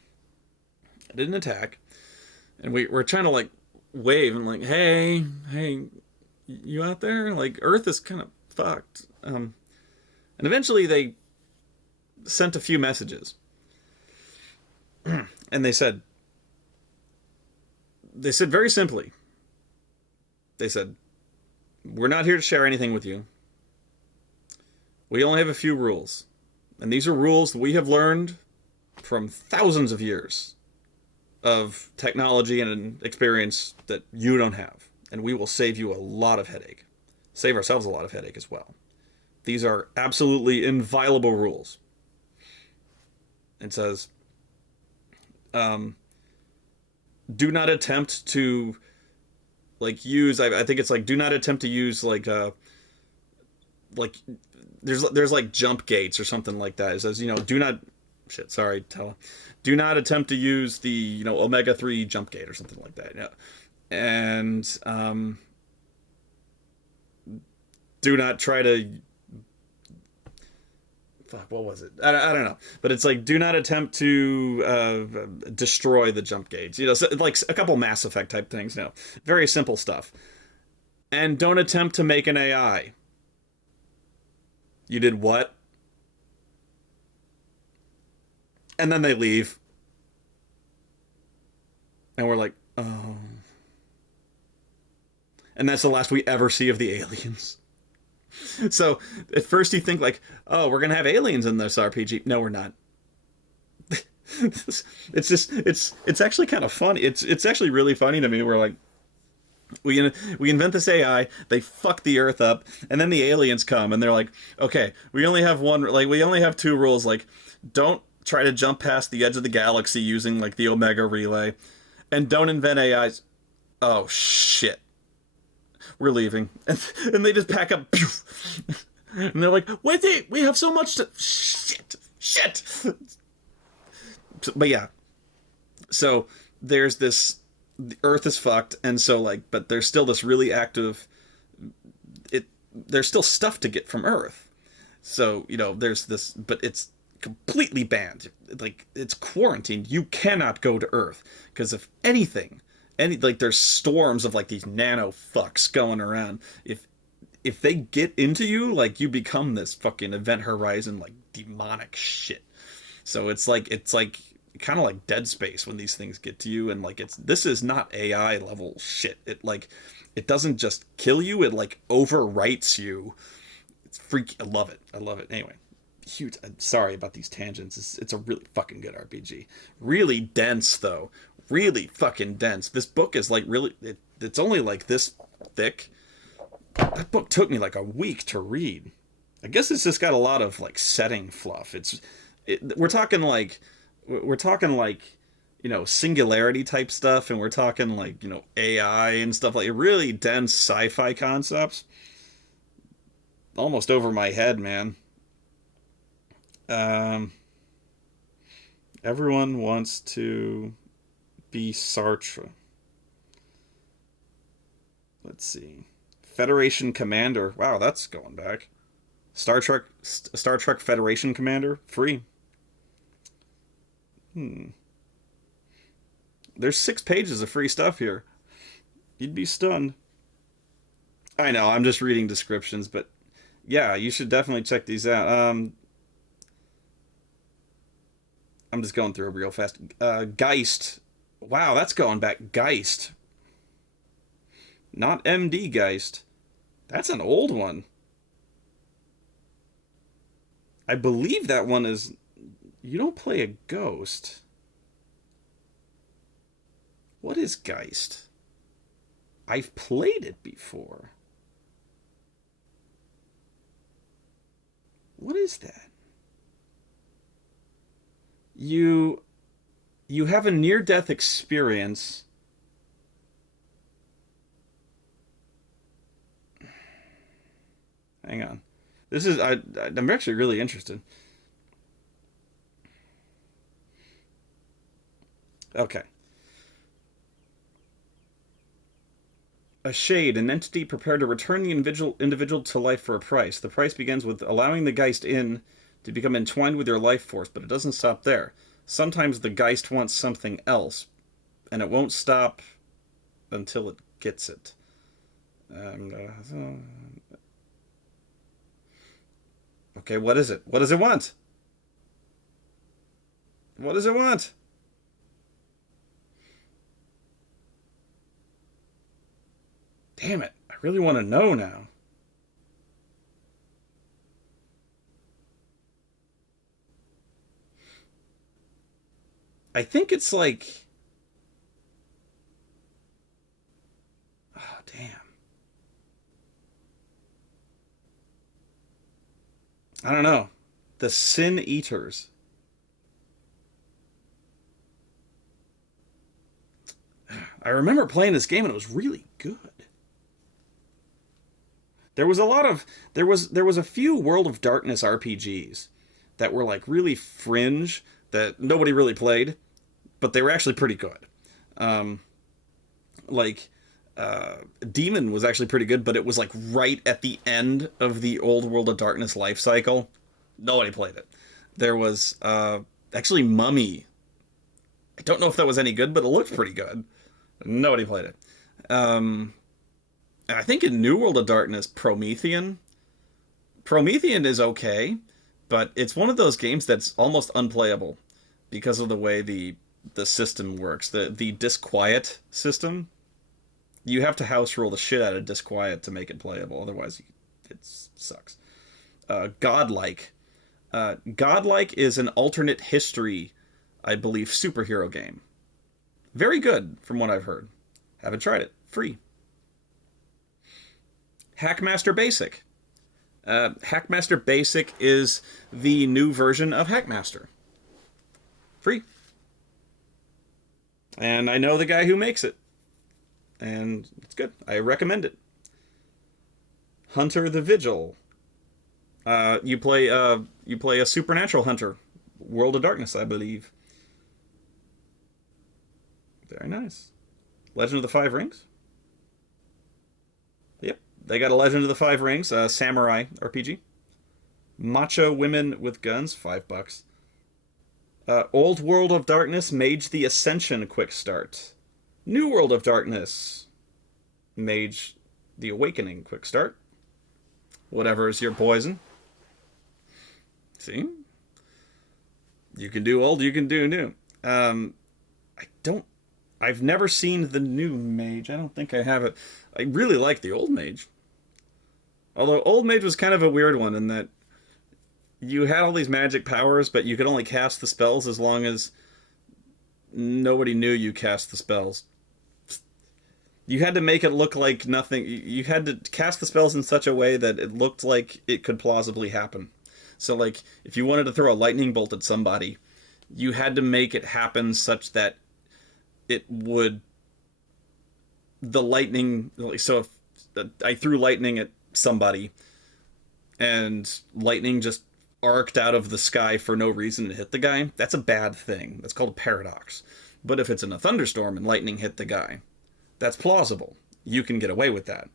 I didn't attack. And we're trying to, like, wave and, like, hey, you out there? Like, Earth is kind of fucked. And eventually they sent a few messages. And they said very simply, they said, we're not here to share anything with you. We only have a few rules. And these are rules that we have learned from thousands of years of technology and experience that you don't have. And we will save you a lot of headache. Save ourselves a lot of headache as well. These are absolutely inviolable rules. It says, do not attempt to like use. I think it's like do not attempt to use like there's like jump gates or something like that. It says do not do not attempt to use the omega 3 jump gate or something like that. And do not try to fuck, what was it? I don't know. But it's like, do not attempt to destroy the jump gates. So, like a couple Mass Effect type things. No, very simple stuff. And don't attempt to make an AI. You did what? And then they leave. And we're like, oh. And that's the last we ever see of the aliens. So at first you think like, oh, we're gonna have aliens in this RPG. No, we're not. It's just it's actually kind of funny. It's actually really funny to me. We're like, we invent this AI, they fuck the Earth up, and then the aliens come and they're like, okay, we only have two rules. Like, don't try to jump past the edge of the galaxy using like the Omega Relay, and don't invent AIs. Oh shit. We're leaving. And they just pack up. And they're like, wait, we have so much to... Shit. But yeah. So there's this... The Earth is fucked, and so like... But there's still this really active... There's still stuff to get from Earth. So, there's this... But it's completely banned. Like, it's quarantined. You cannot go to Earth. Because if anything... there's storms of like these nano fucks going around. If they get into you, like you become this fucking Event Horizon like demonic shit. So it's like kind of like Dead Space when these things get to you, and like this is not AI level shit. It doesn't just kill you, it like overwrites you. It's freaky. I love it. Anyway, huge. I'm sorry about these tangents. It's a really fucking good RPG. Really dense though. Really fucking dense. This book is like really it's only like this thick. That book took me like a week to read. I guess it's just got a lot of like setting fluff. We're talking like singularity type stuff, and we're talking like AI and stuff, like really dense sci-fi concepts. Almost over my head, man. Everyone wants to be Sartre. Let's see. Federation Commander. Wow, that's going back. Star Trek Federation Commander. Free. There's 6 pages of free stuff here. You'd be stunned. I know, I'm just reading descriptions, but yeah, you should definitely check these out. I'm just going through it real fast. Geist. Wow, that's going back. Geist. Not MD Geist. That's an old one. I believe that one is... You don't play a ghost. What is Geist? I've played it before. What is that? You have a near-death experience. Hang on. I'm actually really interested. Okay. A shade, an entity prepared to return the individual to life for a price. The price begins with allowing the Geist in to become entwined with your life force, but it doesn't stop there. Sometimes the Geist wants something else, and it won't stop until it gets it. Okay, what is it? What does it want? What does it want? Damn it, I really want to know now. I think it's like, oh damn, I don't know, the Sin Eaters. I remember playing this game and it was really good. There was a lot of there was a few World of Darkness RPGs that were like really fringe that nobody really played, but they were actually pretty good. Um, like Demon was actually pretty good, but it was like right at the end of the old World of Darkness life cycle. Nobody played it. There was actually Mummy. I don't know if that was any good, but it looked pretty good. Nobody played it. Um, I think in New World of Darkness, Promethean is okay, but it's one of those games that's almost unplayable because of the way the system works. The disquiet system. You have to house rule the shit out of disquiet to make it playable. Otherwise, it sucks. Godlike. Godlike is an alternate history, I believe, superhero game. Very good, from what I've heard. Haven't tried it. Free. Hackmaster Basic. Hackmaster Basic is the new version of Hackmaster. Free. And I know the guy who makes it. And it's good. I recommend it. Hunter the Vigil. You play a supernatural hunter. World of Darkness, I believe. Very nice. Legend of the Five Rings. Yep, they got a Legend of the Five Rings, samurai RPG. Macho Women with Guns, $5. Old World of Darkness, Mage the Ascension quick start. New World of Darkness, Mage the Awakening quick start. Whatever is your poison. See? You can do old, you can do new. I don't. I've never seen the new Mage. I don't think I have it. I really like the old Mage. Although old Mage was kind of a weird one in that you had all these magic powers, but you could only cast the spells as long as nobody knew you cast the spells. You had to make it look like nothing. You had to cast the spells in such a way that it looked like it could plausibly happen. So, like, if you wanted to throw a lightning bolt at somebody, you had to make it happen such that it would. The lightning. So, if I threw lightning at somebody and lightning just arced out of the sky for no reason to hit the guy, that's a bad thing. That's called a paradox. But if it's in a thunderstorm and lightning hit the guy, that's plausible. You can get away with that.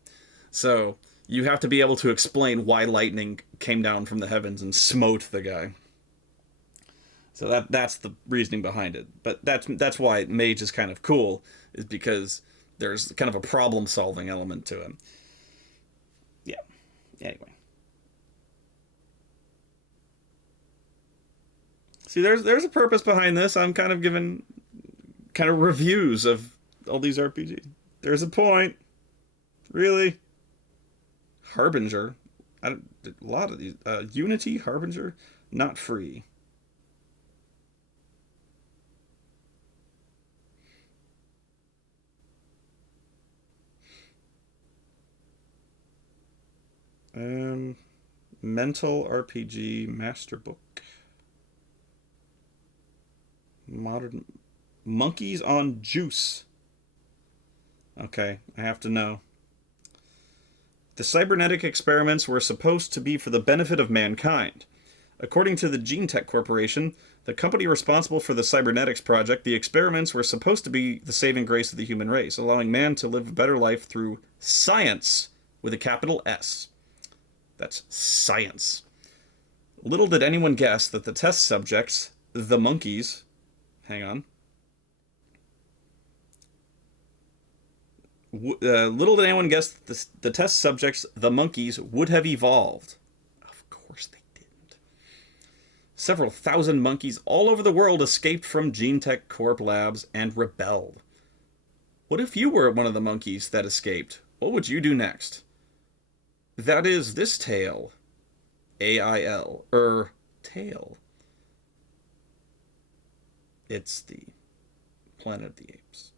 So you have to be able to explain why lightning came down from the heavens and smote the guy. So that's the reasoning behind it. But that's why Mage is kind of cool, is because there's kind of a problem-solving element to it. Yeah. Anyway. See, there's a purpose behind this. I'm kind of giving kind of reviews of all these RPGs. There's a point. Really? Harbinger. A lot of these. Unity, Harbinger, not free. Mental RPG Master Book. Modern Monkeys on Juice. Okay, I have to know. The cybernetic experiments were supposed to be for the benefit of mankind. According to the Gene Tech Corporation, the company responsible for the cybernetics project, the experiments were supposed to be the saving grace of the human race, allowing man to live a better life through science with a capital S. That's science. Little did anyone guess that the test subjects, the monkeys, hang on. Little did anyone guess that the test subjects, the monkeys, would have evolved. Of course they didn't. Several thousand monkeys all over the world escaped from Gene Tech Corp labs and rebelled. What if you were one of the monkeys that escaped? What would you do next? That is this tale. AIL. Tale. It's the Planet of the Apes.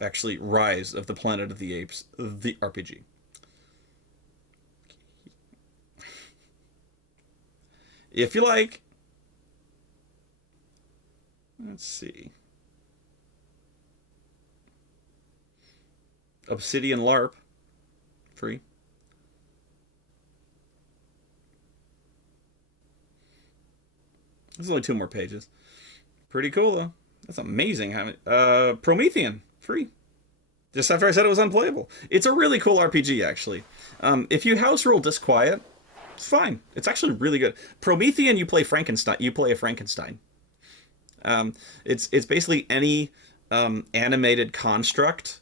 Actually, Rise of the Planet of the Apes, the RPG. If you like. Let's see. Obsidian LARP. Free. There's only 2 more pages. Pretty cool, though. That's amazing. Promethean. Free. Just after I said it was unplayable. It's a really cool RPG, actually. If you house rule Disquiet, it's fine. It's actually really good. Promethean, you play Frankenstein. You play a Frankenstein. It's basically any animated construct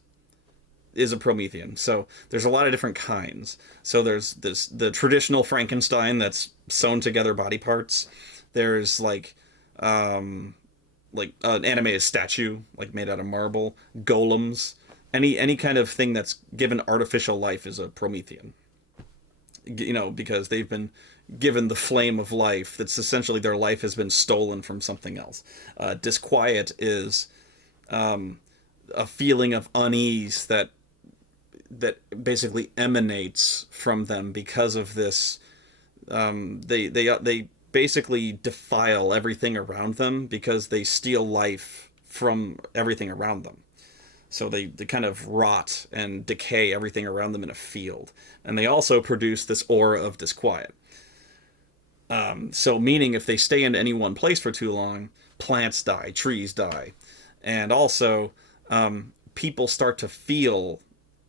is a Promethean. So there's a lot of different kinds. So there's the traditional Frankenstein that's sewn together body parts. There's like an animated statue, like made out of marble, golems, any kind of thing that's given artificial life is a Promethean. You know, because they've been given the flame of life. That's essentially their life has been stolen from something else. Disquiet is a feeling of unease that basically emanates from them because of this. They basically defile everything around them because they steal life from everything around them. So they kind of rot and decay everything around them in a field. And they also produce this aura of disquiet. So meaning if they stay in any one place for too long, plants die, trees die. And also, people start to feel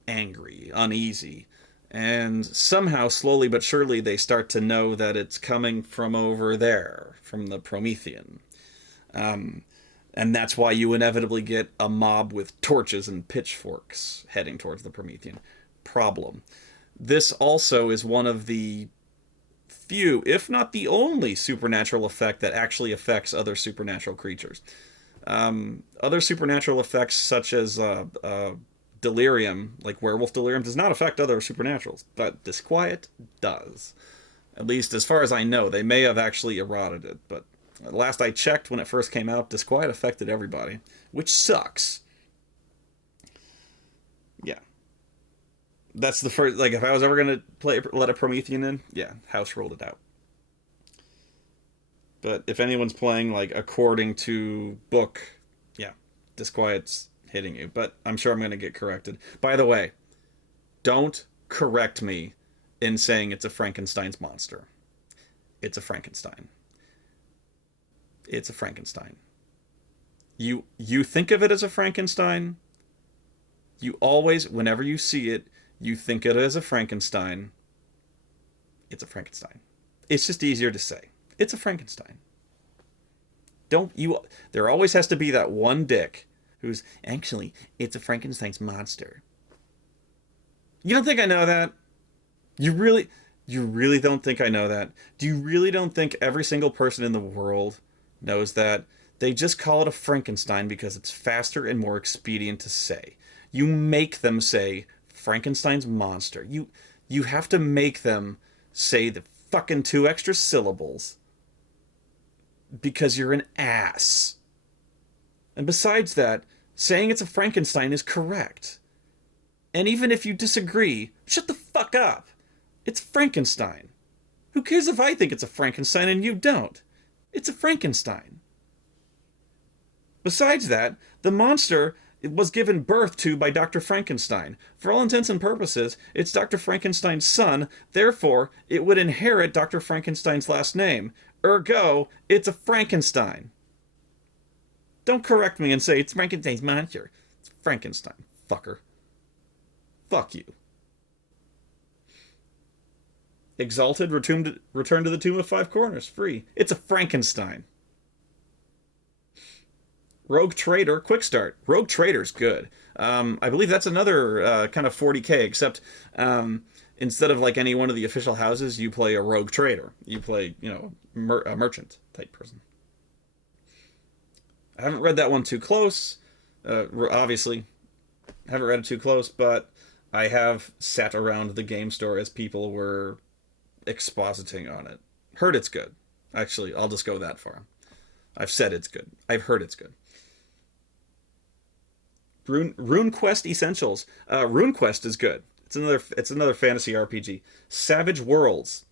angry, uneasy. And somehow, slowly but surely, they start to know that it's coming from over there, from the Promethean. And that's why you inevitably get a mob with torches and pitchforks heading towards the Promethean. Problem. This also is one of the few, if not the only, supernatural effect that actually affects other supernatural creatures. Other supernatural effects, such as delirium, like werewolf delirium, does not affect other supernaturals, but disquiet does. At least as far as I know. They may have actually eroded it, but last I checked when it first came out, disquiet affected everybody, which sucks. Yeah. That's the first, like, if I was ever going to let a Promethean in, yeah, house rolled it out. But if anyone's playing, like, according to book, yeah, disquiet's hitting you. But I'm sure I'm going to get corrected. By the way, don't correct me in saying it's a Frankenstein's monster. It's a Frankenstein. It's a Frankenstein. You think of it as a Frankenstein. You always, whenever you see it, you think it as a Frankenstein. It's a Frankenstein. It's just easier to say. It's a Frankenstein. There always has to be that one dick who's, actually, it's a Frankenstein's monster. You don't think I know that? You really don't think I know that? Do you really don't think every single person in the world knows that? They just call it a Frankenstein because it's faster and more expedient to say. You make them say Frankenstein's monster. You have to make them say the fucking 2 extra syllables because you're an ass. And besides that, saying it's a Frankenstein is correct. And even if you disagree, shut the fuck up. It's Frankenstein. Who cares if I think it's a Frankenstein and you don't? It's a Frankenstein. Besides that, the monster was given birth to by Dr. Frankenstein. For all intents and purposes, it's Dr. Frankenstein's son, therefore, it would inherit Dr. Frankenstein's last name. Ergo, it's a Frankenstein. Don't correct me and say it's Frankenstein's monster. It's Frankenstein, fucker. Fuck you. Exalted, return to the Tomb of Five Corners, free. It's a Frankenstein. Rogue Trader, quick start. Rogue Trader's good. I believe that's another kind of 40k, except instead of like any one of the official houses, you play a Rogue Trader. You play, a merchant type person. I haven't read that one too close. Obviously, haven't read it too close, but I have sat around the game store as people were expositing on it. Heard it's good. Actually, I'll just go that far. I've said it's good. I've heard it's good. RuneQuest Essentials. RuneQuest is good. It's another fantasy RPG. Savage Worlds.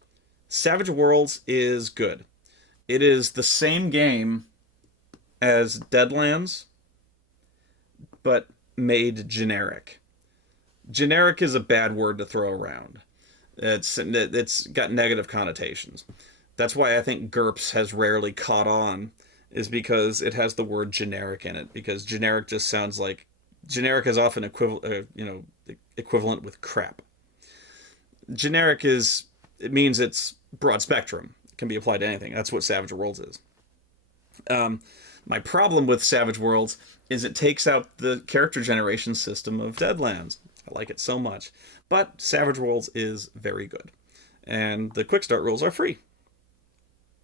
Savage Worlds is good. It is the same game as Deadlands, but made generic. Generic is a bad word to throw around. It's got negative connotations. That's why I think GURPS has rarely caught on, is because it has the word generic in it. Because generic just sounds like generic is often equivalent with crap. Generic it means it's broad spectrum. It can be applied to anything. That's what Savage Worlds is. My problem with Savage Worlds is it takes out the character generation system of Deadlands. I like it so much. But Savage Worlds is very good. And the quick start rules are free.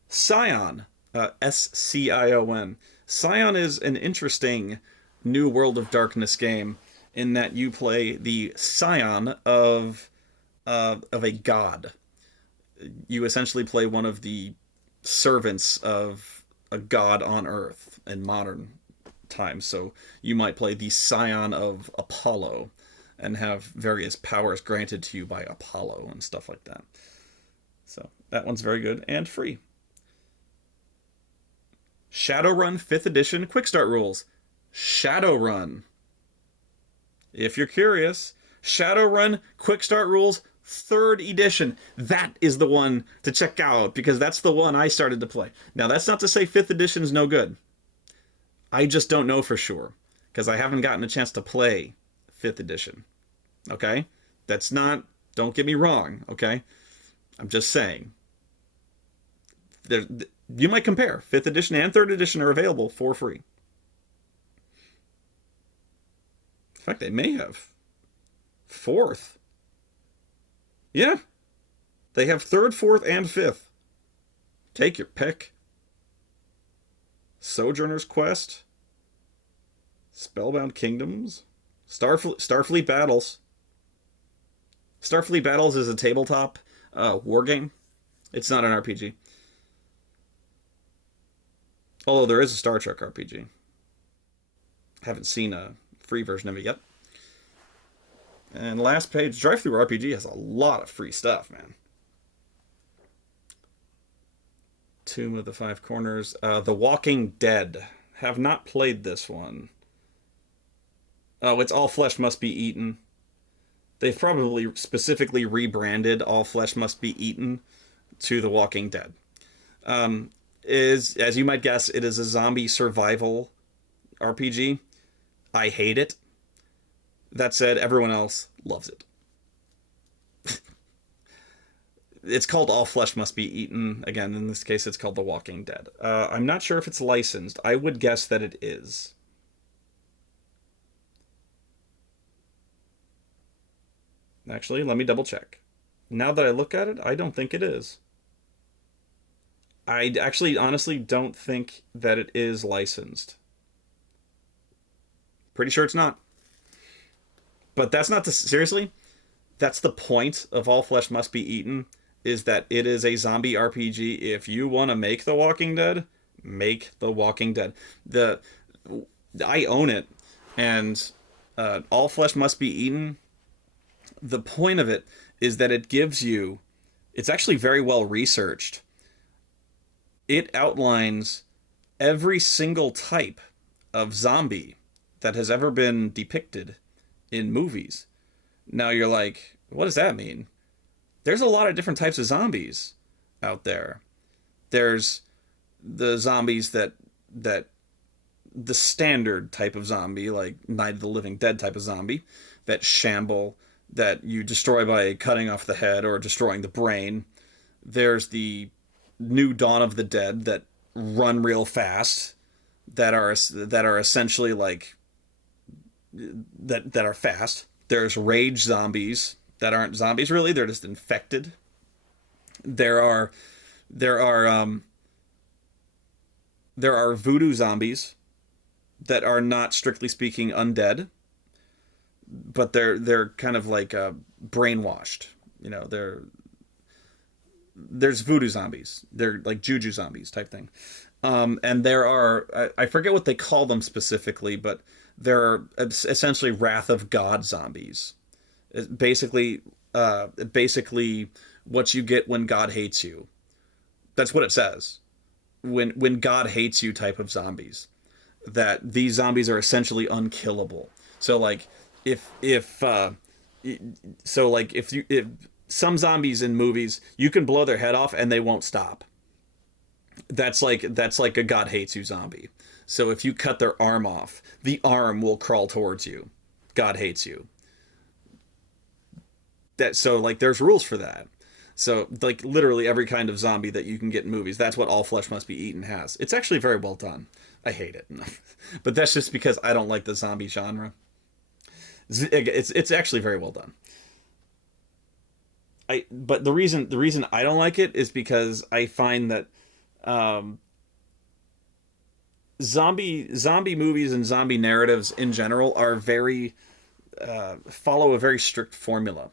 Scion. Scion. Scion is an interesting new World of Darkness game in that you play the scion of a god. You essentially play one of the servants of a god on Earth in modern times. So you might play the scion of Apollo and have various powers granted to you by Apollo and stuff like that. So that one's very good and free. Shadowrun 5th edition quick start rules. Shadowrun. If you're curious, Shadowrun quick start rules 3rd edition. That is the one to check out because that's the one I started to play. Now that's not to say 5th edition is no good. I just don't know for sure because I haven't gotten a chance to play 5th edition. Okay? That's not, don't get me wrong, okay? I'm just saying. You might compare. 5th edition and 3rd edition are available for free. In fact, they may have 4th. Yeah. They have 3rd, 4th, and 5th. Take your pick. Sojourner's Quest. Spellbound Kingdoms. Starfleet Battles. Starfleet Battles is a tabletop war game. It's not an RPG. Although there is a Star Trek RPG. Haven't seen a free version of it yet. And last page, Drive-Thru RPG has a lot of free stuff, man. Tomb of the Five Corners. The Walking Dead. Have not played this one. Oh, it's All Flesh Must Be Eaten. They've probably specifically rebranded All Flesh Must Be Eaten to The Walking Dead. As you might guess, it is a zombie survival RPG. I hate it. That said, everyone else loves it. It's called All Flesh Must Be Eaten. Again, in this case, it's called The Walking Dead. I'm not sure if it's licensed. I would guess that it is. Actually, let me double check. Now that I look at it, I don't think it is. I actually honestly don't think that it is licensed. Pretty sure it's not. But that's not seriously, that's the point of All Flesh Must Be Eaten, is that it is a zombie RPG. If you want to make The Walking Dead, make The Walking Dead. I own it, and All Flesh Must Be Eaten, the point of it is that it gives you, it's actually very well researched. It outlines every single type of zombie that has ever been depicted in movies. Now you're like, what does that mean? There's a lot of different types of zombies out there. There's the zombies that the standard type of zombie, like Night of the Living Dead type of zombie, that shamble, that you destroy by cutting off the head or destroying the brain. There's the new Dawn of the Dead that run real fast, that are essentially like that are fast. There's rage zombies that aren't zombies really; they're just infected. There are voodoo zombies that are not strictly speaking undead, but they're kind of like brainwashed. You know, there's voodoo zombies. They're like juju zombies type thing. And there are, I forget what they call them specifically, but there are essentially Wrath of God zombies. Basically, basically what you get when God hates you. That's what it says. When God hates you type of zombies. That these zombies are essentially unkillable. So like if some zombies in movies, you can blow their head off and they won't stop. That's like a God hates you zombie. So if you cut their arm off, the arm will crawl towards you. God hates you. That so like there's rules for that. So like literally every kind of zombie that you can get in movies, that's what All Flesh Must Be Eaten has. It's actually very well done. I hate it, but that's just because I don't like the zombie genre. It's actually very well done. But the reason I don't like it is because I find that um, zombie movies and zombie narratives in general are very follow a very strict formula.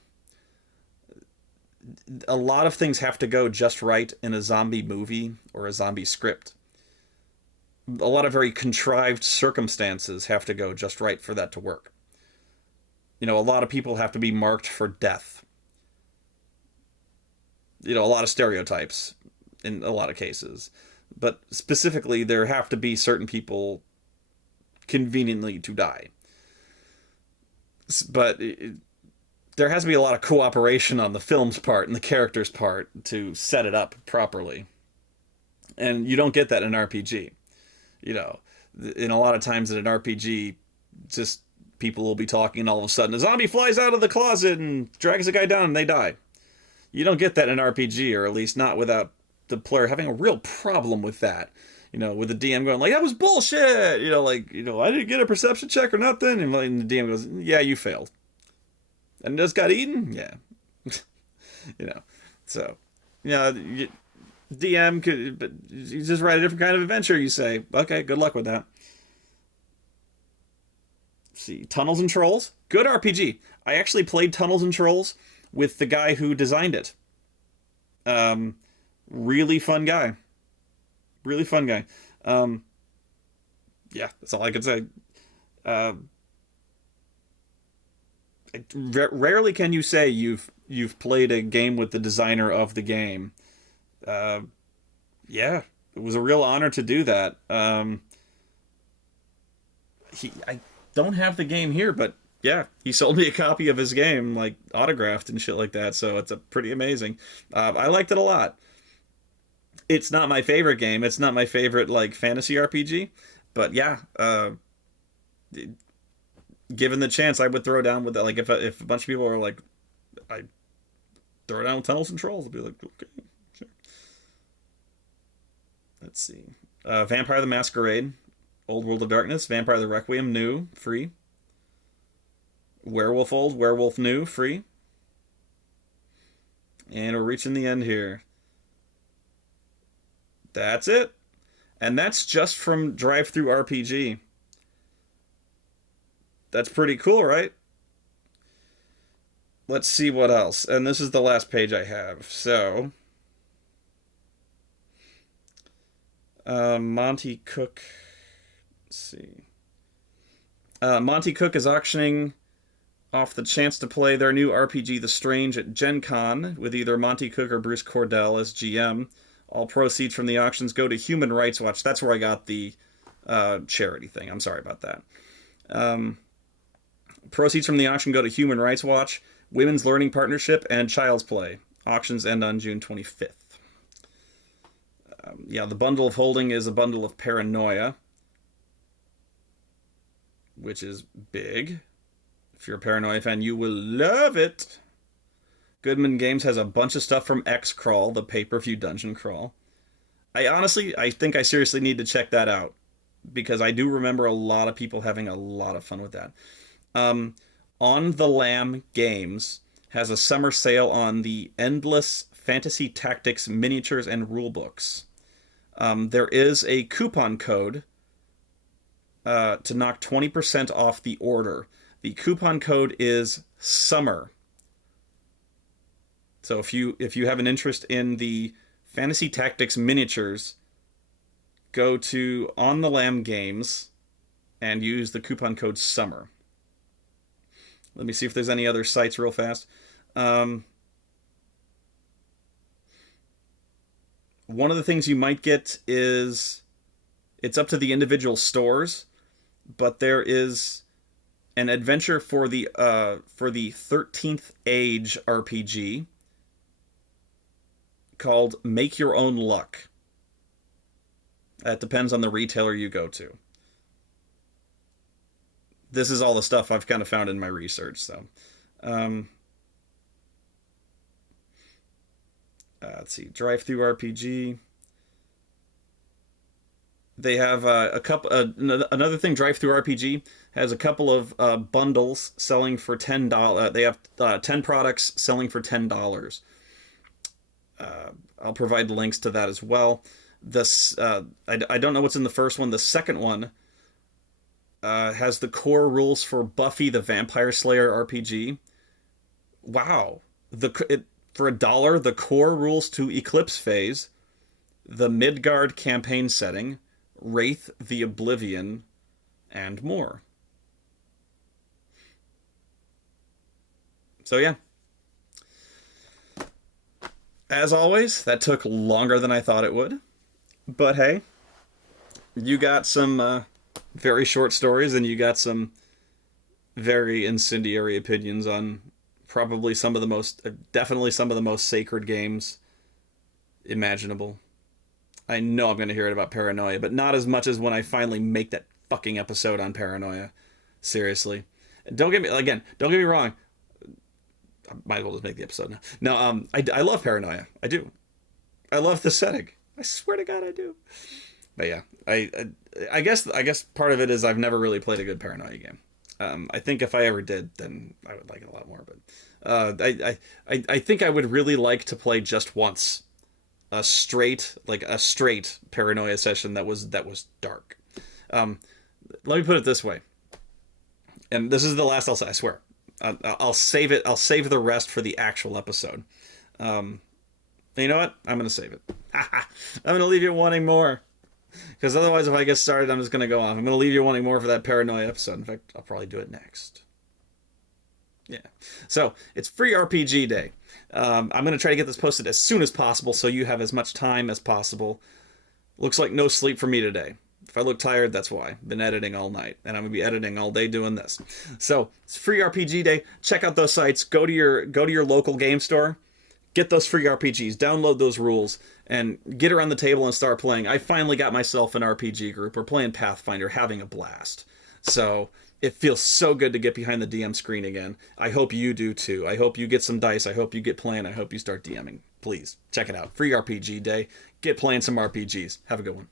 A lot of things have to go just right in a zombie movie or a zombie script. A lot of very contrived circumstances have to go just right for that to work. A lot of people have to be marked for death. A lot of stereotypes in a lot of cases. But specifically, there have to be certain people conveniently to die. But there has to be a lot of cooperation on the film's part and the character's part to set it up properly. And you don't get that in an RPG. In a lot of times in an RPG, just people will be talking and all of a sudden a zombie flies out of the closet and drags a guy down and they die. You don't get that in an RPG, or at least not without the player having a real problem with that. With the DM going like, that was bullshit. I didn't get a perception check or nothing. And the DM goes, yeah, you failed. And just got eaten? Yeah. So, DM could, but you just write a different kind of adventure. You say, okay, good luck with that. Let's see, Tunnels and Trolls, good RPG. I actually played Tunnels and Trolls with the guy who designed it. Really fun guy. Really fun guy. Yeah, that's all I could say. Rarely can you say you've played a game with the designer of the game. Yeah, it was a real honor to do that. I don't have the game here, but yeah, he sold me a copy of his game, like autographed and shit like that. So it's a pretty amazing. I liked it a lot. It's not my favorite game. It's not my favorite like fantasy RPG, but yeah, given the chance, I would throw down with that. Like if a bunch of people are like, I throw down Tunnels and Trolls, I'd be like, okay, sure. Let's see, Vampire the Masquerade, Old World of Darkness, Vampire the Requiem, new, free. Werewolf Old, Werewolf New, free. And we're reaching the end here. That's it. And that's just from Drive-Thru RPG. That's pretty cool, right? Let's see what else. And this is the last page I have. So, Monty Cook. Let's see. Monty Cook is auctioning off the chance to play their new RPG, The Strange, at Gen Con with either Monty Cook or Bruce Cordell as GM. All proceeds from the auctions go to Human Rights Watch. That's where I got the charity thing. I'm sorry about that. Proceeds from the auction go to Human Rights Watch, Women's Learning Partnership, and Child's Play. Auctions end on June 25th. Yeah, the bundle of holding is a bundle of Paranoia, which is big. If you're a Paranoia fan, you will love it. Goodman Games has a bunch of stuff from X-Crawl, the pay-per-view dungeon crawl. I think I seriously need to check that out, because I do remember a lot of people having a lot of fun with that. On the Lamb Games has a summer sale on the Endless Fantasy Tactics miniatures and rulebooks. There is a coupon code to knock 20% off the order. The coupon code is SUMMER. So if you have an interest in the Fantasy Tactics miniatures, go to On the Lamb Games and use the coupon code SUMMER. Let me see if there's any other sites real fast. One of the things you might get is, it's up to the individual stores, but there is an adventure for the 13th Age RPG called Make Your Own Luck. That depends on the retailer you go to. This is all the stuff I've kind of found in my research. So, let's see, Drive Through RPG. They have a couple. Another thing, Drive Through RPG has a couple of bundles selling for $10. They have 10 products selling for $10. I'll provide links to that as well. This I don't know what's in the first one. The second one has the core rules for Buffy the Vampire Slayer RPG. Wow, for $1, the core rules to Eclipse Phase, the Midgard campaign setting, Wraith the Oblivion, and more. So yeah. As always, that took longer than I thought it would. But hey, you got some very short stories, and you got some very incendiary opinions on probably definitely some of the most sacred games imaginable. I know I'm going to hear it about Paranoia, but not as much as when I finally make that fucking episode on Paranoia. Seriously. Don't get me wrong. I might as well just make the episode now. No, I love Paranoia. I do. I love the setting. I swear to God I do. But yeah, I guess part of it is I've never really played a good Paranoia game. I think if I ever did, then I would like it a lot more. But I think I would really like to play just once a straight Paranoia session that was dark. Let me put it this way, and this is the last I'll say. I swear. I'll save it. I'll save the rest for the actual episode. You know what? I'm gonna save it. I'm gonna leave you wanting more. Because otherwise, if I get started, I'm just going to go off. I'm going to leave you wanting more for that Paranoia episode. In fact, I'll probably do it next. Yeah. So, it's Free RPG Day. I'm going to try to get this posted as soon as possible so you have as much time as possible. Looks like no sleep for me today. If I look tired, that's why. Been editing all night. And I'm going to be editing all day doing this. So, it's Free RPG Day. Check out those sites. Go to your local game store. Get those free RPGs, download those rules, and get around the table and start playing. I finally got myself an RPG group. We're playing Pathfinder, having a blast. So it feels so good to get behind the DM screen again. I hope you do too. I hope you get some dice. I hope you get playing. I hope you start DMing. Please, check it out. Free RPG Day. Get playing some RPGs. Have a good one.